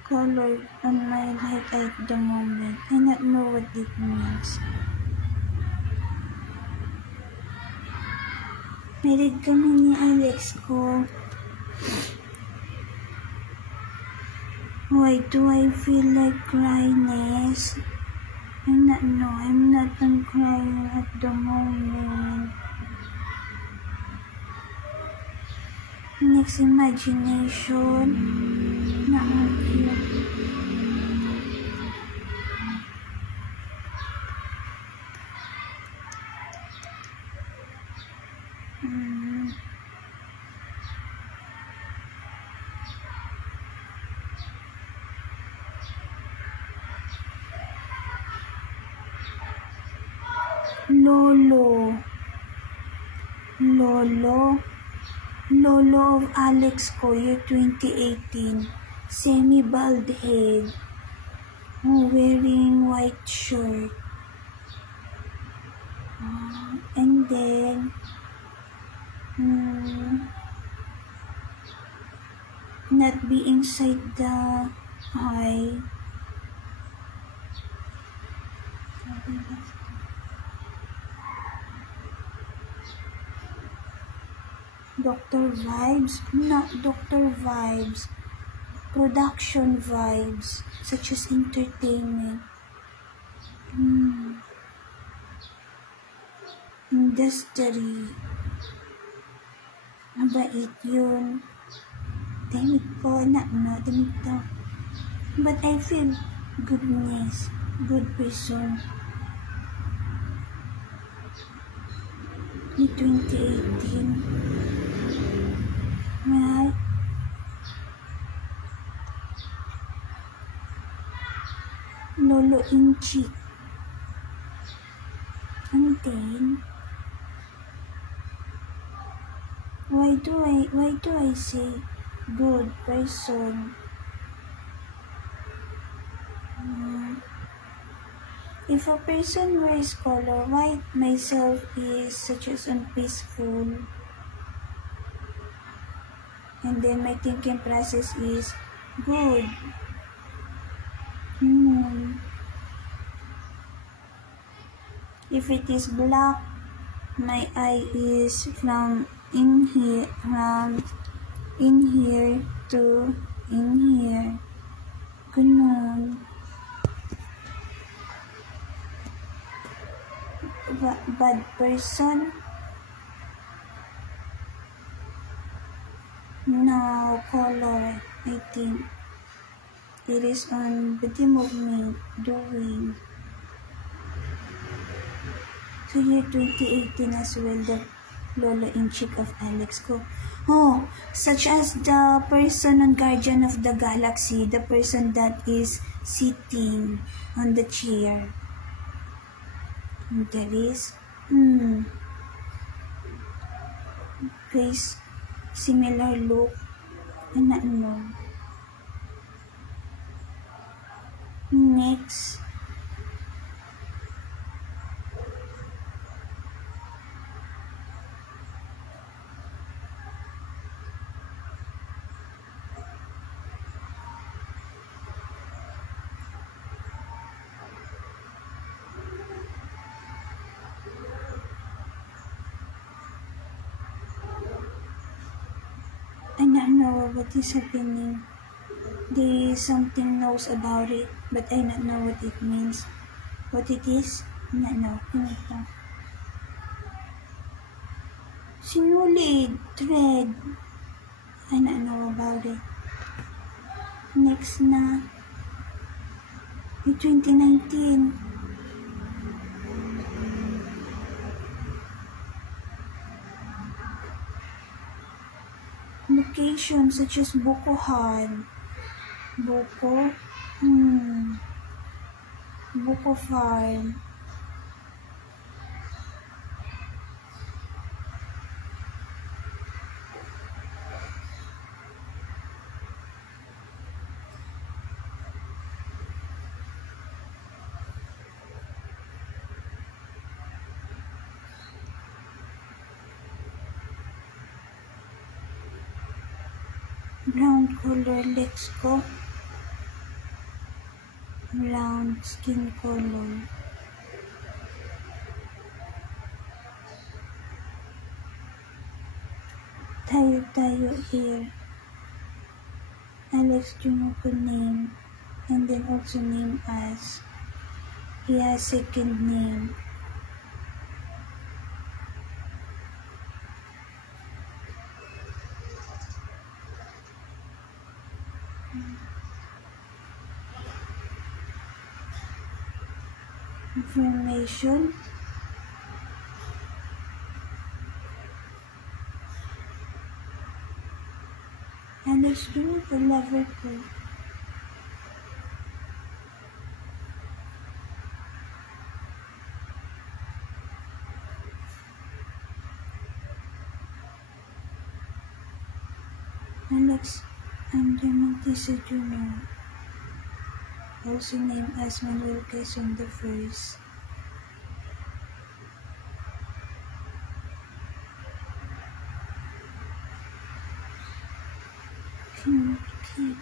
color on my light at the moment. I don't know what it means. Married kami ni Alex ko. Why do I feel like cryness? I'm not crying at the moment. Next, imagination. Lolo of Alex ko, year 2018. Semi-bald head. wearing white shirt. And then not be inside the eye. Doctor vibes? Not doctor vibes. Production vibes, such as entertainment. Industry. Mabait yun. Damit ko, anak na, damit daw. But I feel goodness, good person. Ni 2018. Right? Lolo Inchi. And then, why do I say good person? If a person wears color white, myself is such as unpeaceful. And then my thinking process is good. If it is black, my eye is from in here to in here. Ganun. Bad person? No color, I think. It is on body movement, doing. So year 2018 as well, the Lolo in chick of Alex ko. Oh, such as the person on Guardian of the Galaxy, the person that is sitting on the chair. And there is, face, similar look, and ano. Next, I don't know what is happening. There is something knows about it, but I don't know what it means. What it is? I don't know. Ito. Sinulid, thread. I don't know about it. Next na. 2019. Location such as Bukohan. Buko Farm. Brown color legs ko. Brown skin color. Tayo here. Alex Junuko name. And then also name as. He has second name. Information. Alex Junuko lover ko. Alex Andrew Montesa Jr. also named as Manuel Quezon the First. Okay.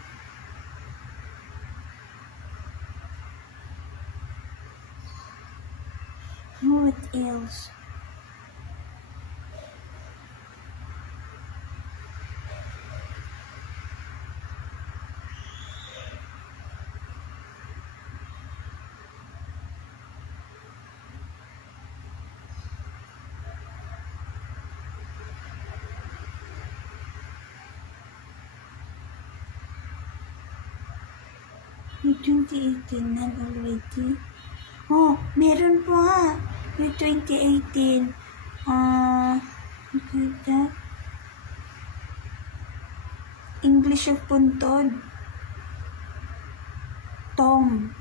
What else? May 2018 na already. Oh, meron pa. May 2018. Look at that. English of Puntod. Tom.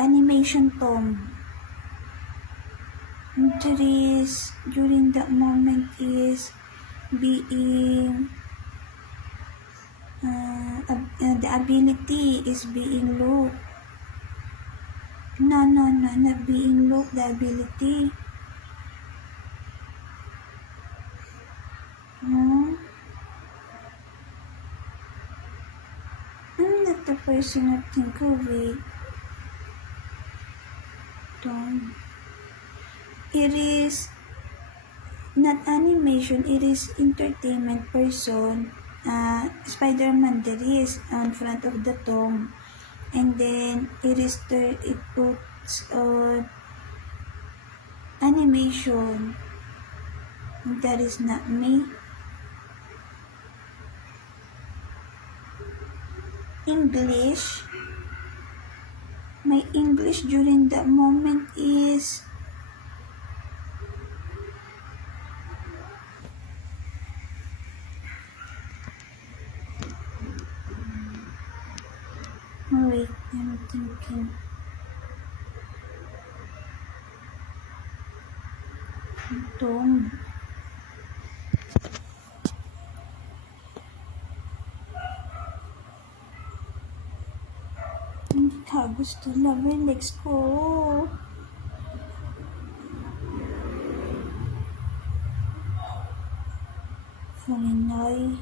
Animation Tom. Interest during that moment is being the ability is being low. No, not being low, the ability. I'm not the person I think of it. Tom. It is not animation, it is entertainment person. Spider-Man there is on front of the Tom. And then it puts animation. That is not me. English. My English during that moment is wait, I'm thinking. Tom. Hindi ka gusto level next ko. Farinay.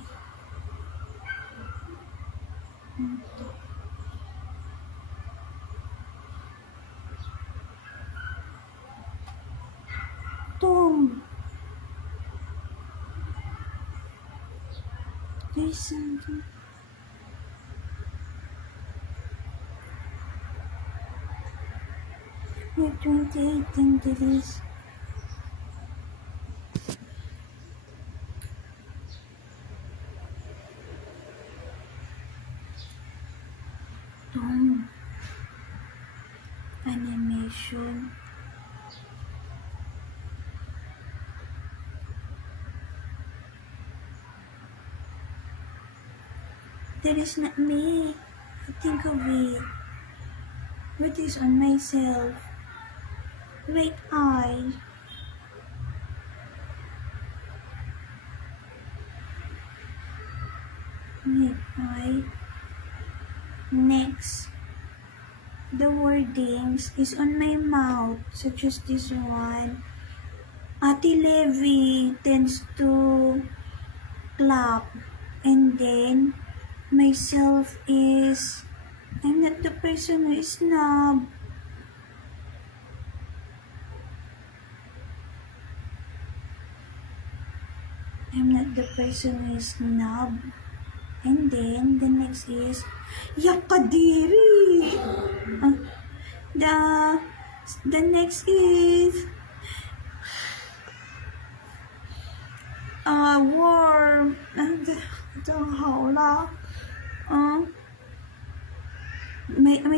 Tom. There's something. May 2018 there is. Tom. Animation. That is not me. I think of it. What is on myself? Right eye. Right eye. Next. The wordings is on my mouth, such as this one. Ate Levi tends to clap. And then, myself is, I'm not the person who is snob. I'm not the person who is snob. And then, the next is, Yakadiri! The next is, warm.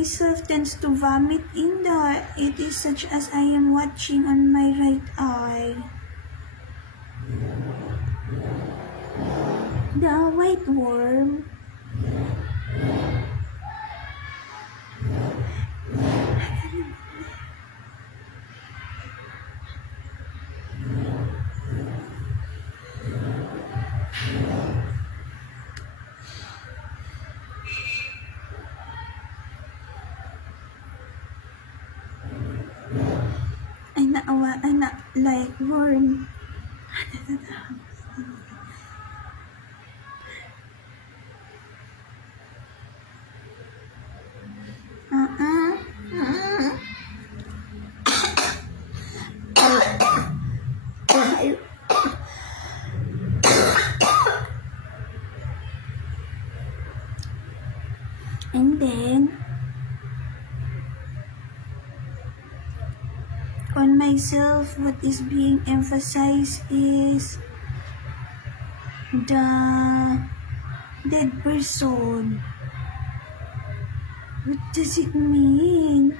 Myself tends to vomit in the, it is such as I am watching on my right eye. The white worm. ay na, like, warm. And then, on myself, what is being emphasized is the dead person. What does it mean?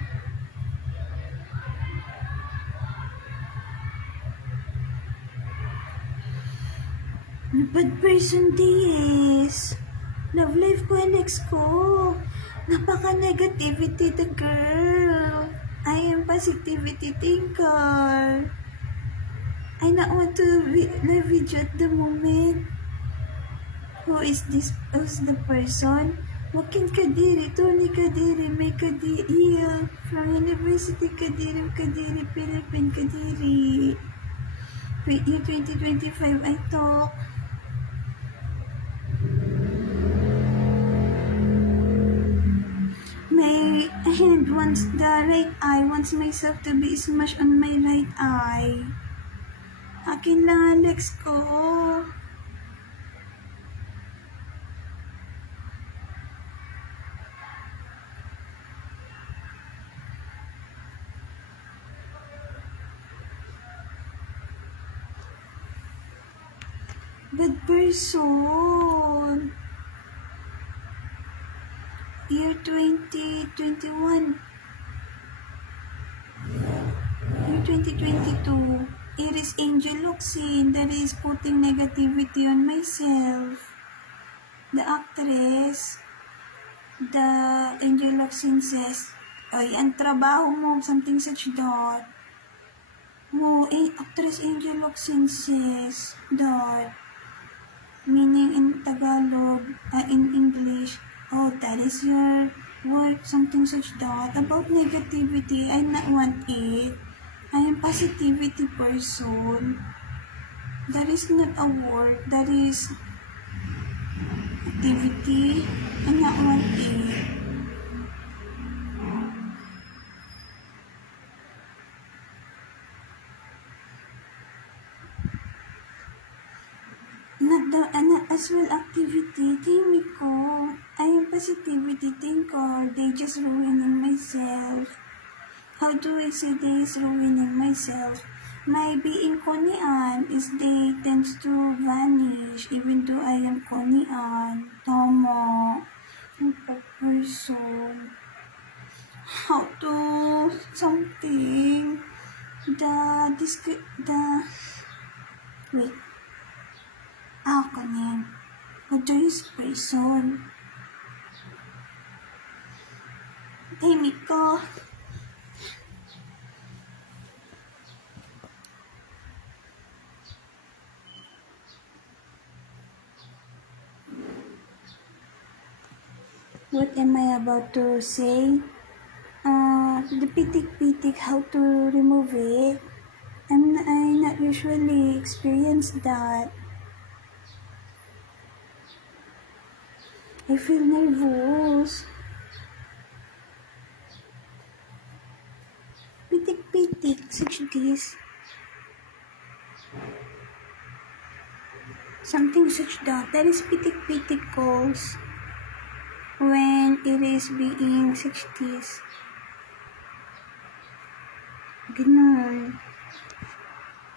Bad person DS. Love life ko, Alex ko. Napaka-negativity the girl. I am positivity thinker. I not want to live with you at the moment. Who is this? Who's the person? Wakin Kadiri, Tony Kadiri, May Kadiri, from University Kadiri, Kadiri, Philippine Kadiri. Year 2025, I talk. My hand wants the right eye, wants myself to be smashed on my right eye. Akin lang, Alex ko. Bad person. Year 2021. Year 2022. Iris Angel Luxin, that is putting negativity on myself. The actress, the Angel Luxin says, ay, ang trabaho mo, something such that. Mo, actress Angel Luxin says that, meaning in Tagalog, in English, oh, that is your work, something such that. About negativity, I not want it. I am positivity person. That is not a work, that is activity. I not want it. Not as well activity, timid ko. I am positivity thinker. They just ruining myself. How do I say they is ruining myself? My being Konian is they tends to vanish even though I am Konian. Tomo. A person. How to something. Wait. Konian. What do is person? Timid ko. What am I about to say? The pitik-pitik, how to remove it. I not usually experience that. I feel nervous. Pitik-pitik, such this. Something such that. That is pitik-pitik calls when it is being such this. Ganun.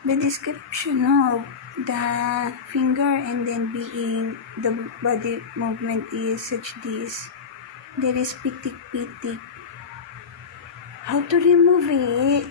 The description of the finger and then being the body movement is such this. There is pitik-pitik. How to remove it?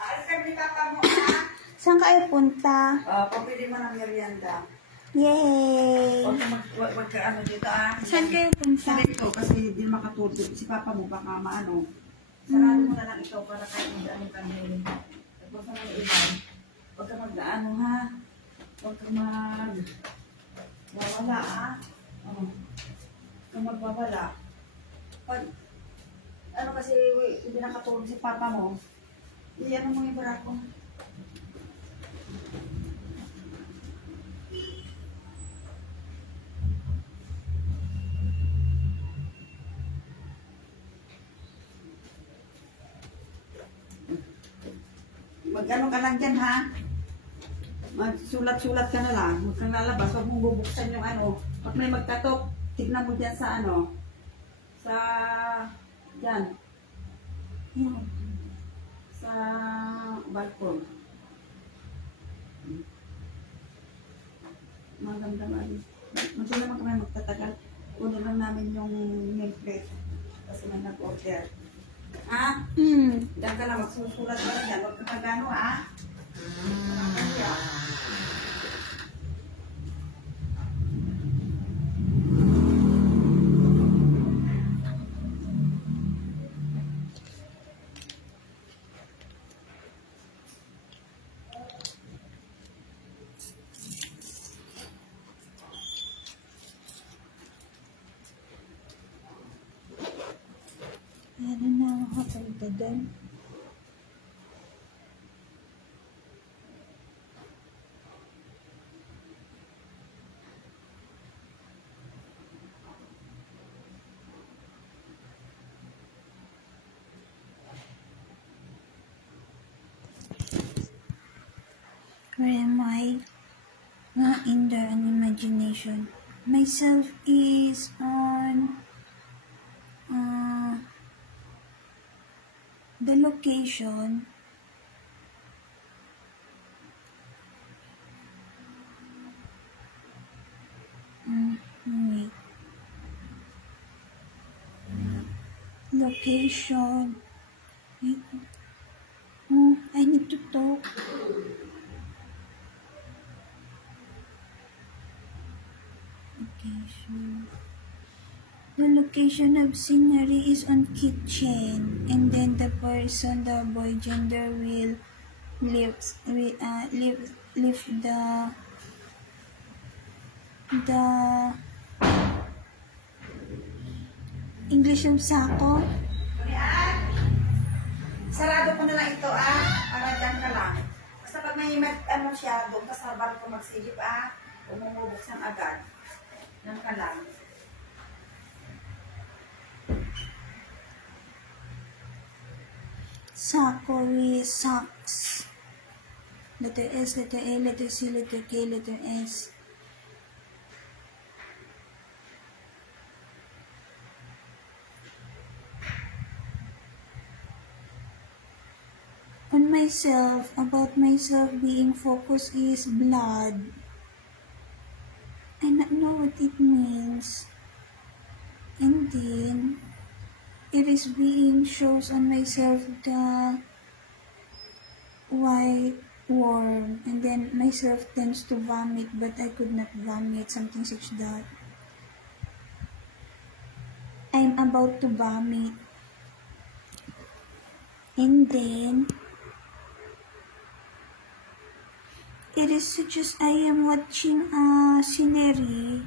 Alis ka ni Papa mo, ha? Saan kayo punta? Papili mo ng merienda. Yay! Huwag ka ano dito ah. Saan kayo punta? Sa dito kasi di makatulog. Si Papa mo baka maano. Sarado mo na lang ito para kahit mag-ano ka din. Tapos sa mga iba, huwag ka mag-ano ha. Huwag ka wawala ah. Oh. Huwag ka magwawala. Pag, ano kasi hindi nakatulog si Papa mo, iyan mo yung barako. Mag-ano ka lang dyan ha. Magsulat-sulat ka na lang. Huwag kang lalabas. Huwag mong bubuksan yung ano. Pag may magkatok, tignan mo dyan sa ano. Sa... Dyan. Sa balkon. Maganda nga rin. Hindi naman kami magtatagal. Uno lang namin yung milk plate. Kasi may nag-order. Ha? Diyan ka na, magsusulat ka na dyan. Huwag ka magano ha. Meron na ako kapunta doon. Where am I? In there, an imagination. Myself is on the location. Wait. Location. Wait. Oh, I need to talk. Location. The location of scenery is on kitchen, and then the person, the boy gender will lift the English of sako. Sarado ko na lang ito ah. Para dyan ka lang. Basta pag may ano siya, doon ka sa balko magsilip ah. Huwag mong bubuksan agad. Dyan ka lang. Sako is socks. Letter S, letter A, letter C, letter K, letter S. On myself, about myself being focused is blood. I not know what it means. And then, it is being shows on myself the white worm. And then, myself tends to vomit, but I could not vomit, something such that. I'm about to vomit. And then, it is such as I am watching a scenery.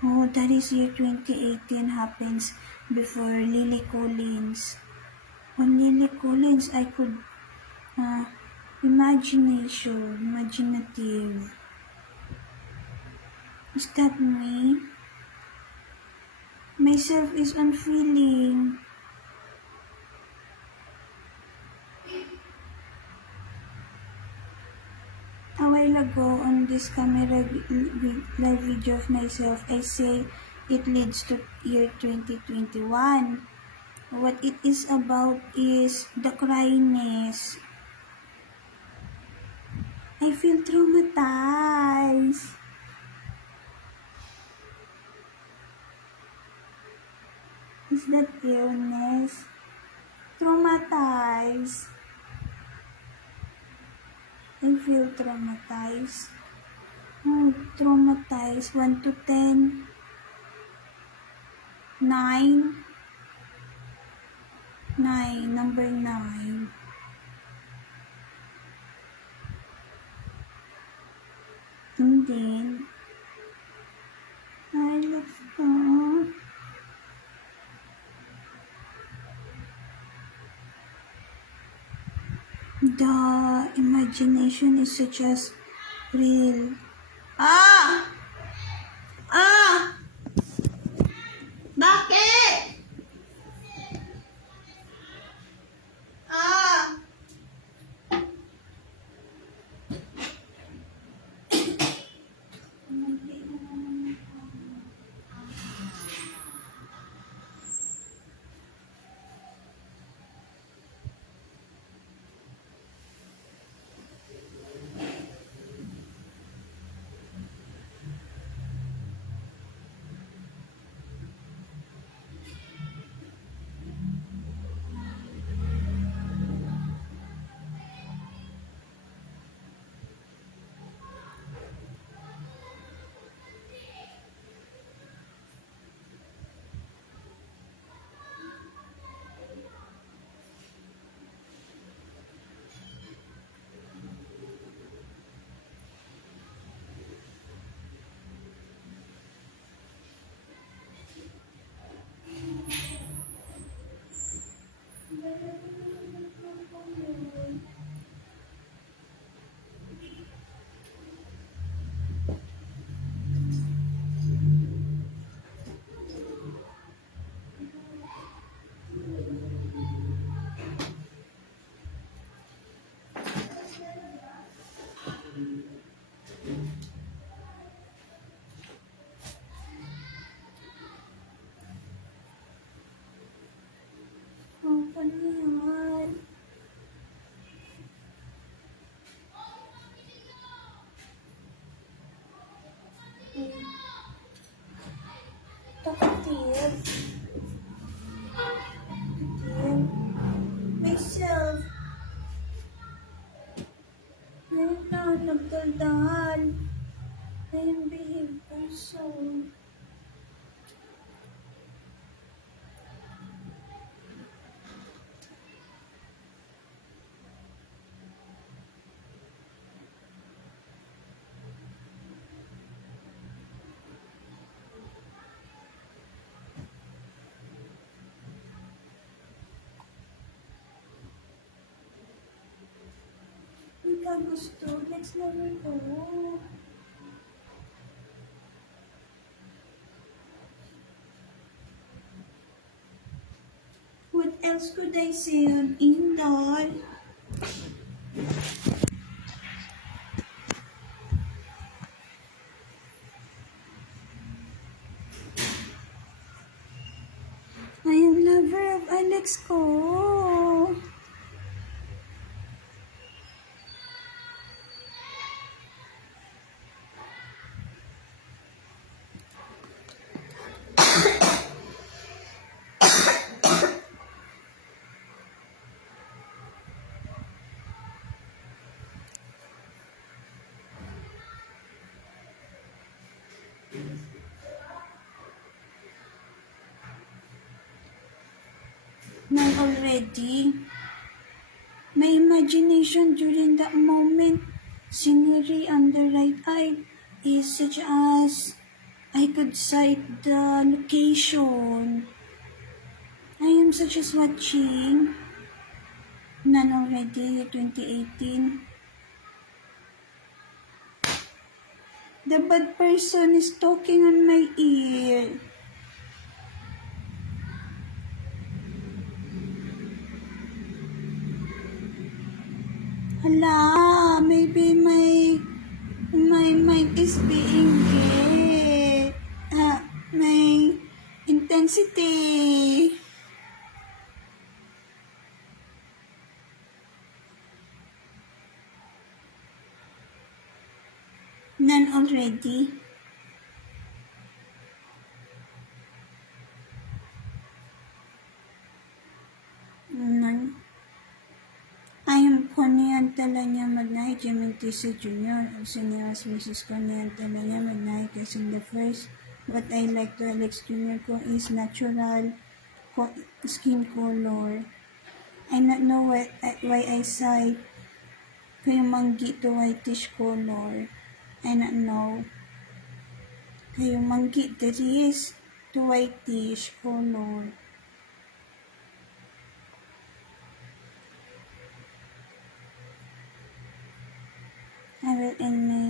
Oh, that is year 2018 happens before Lily Collins. On Lily Collins, I could imaginative. Is that me? Myself is on feeling. A while ago on this camera live video of myself, I say it leads to year 2021. What it is about is the cryness. I feel traumatized. Is that illness? Traumatized. I feel traumatized. Oh traumatized? 1 to 10? 9? 9. Number 9. And then, I love her. The imagination is such as real. Ah! Ah! Bakit? Ah! Ano yan? Talkative. Myself. Ngayon na, nagdaldal. I am behave person. Hindi ka gusto. Let's never go. What else could I say on Indol? I am lover of Alex ko. Now already, my imagination during that moment, scenery on the right eye is such as I could sight the location. I am such as watching None already, 2018. The bad person is talking on my ear. Hala, maybe my mind is being gay. My intensity. None already. None. I am funny and tala niya mag-night. Jimmy Tisa Jr. also known as Mrs. Cornel Telanya Magnay Quezon the First. What I like to Alex Jr. ko is natural skin color. I not know why I say kayong manggi to whitish color. I not know. Kayong manggi diri is to whitish color. I will end my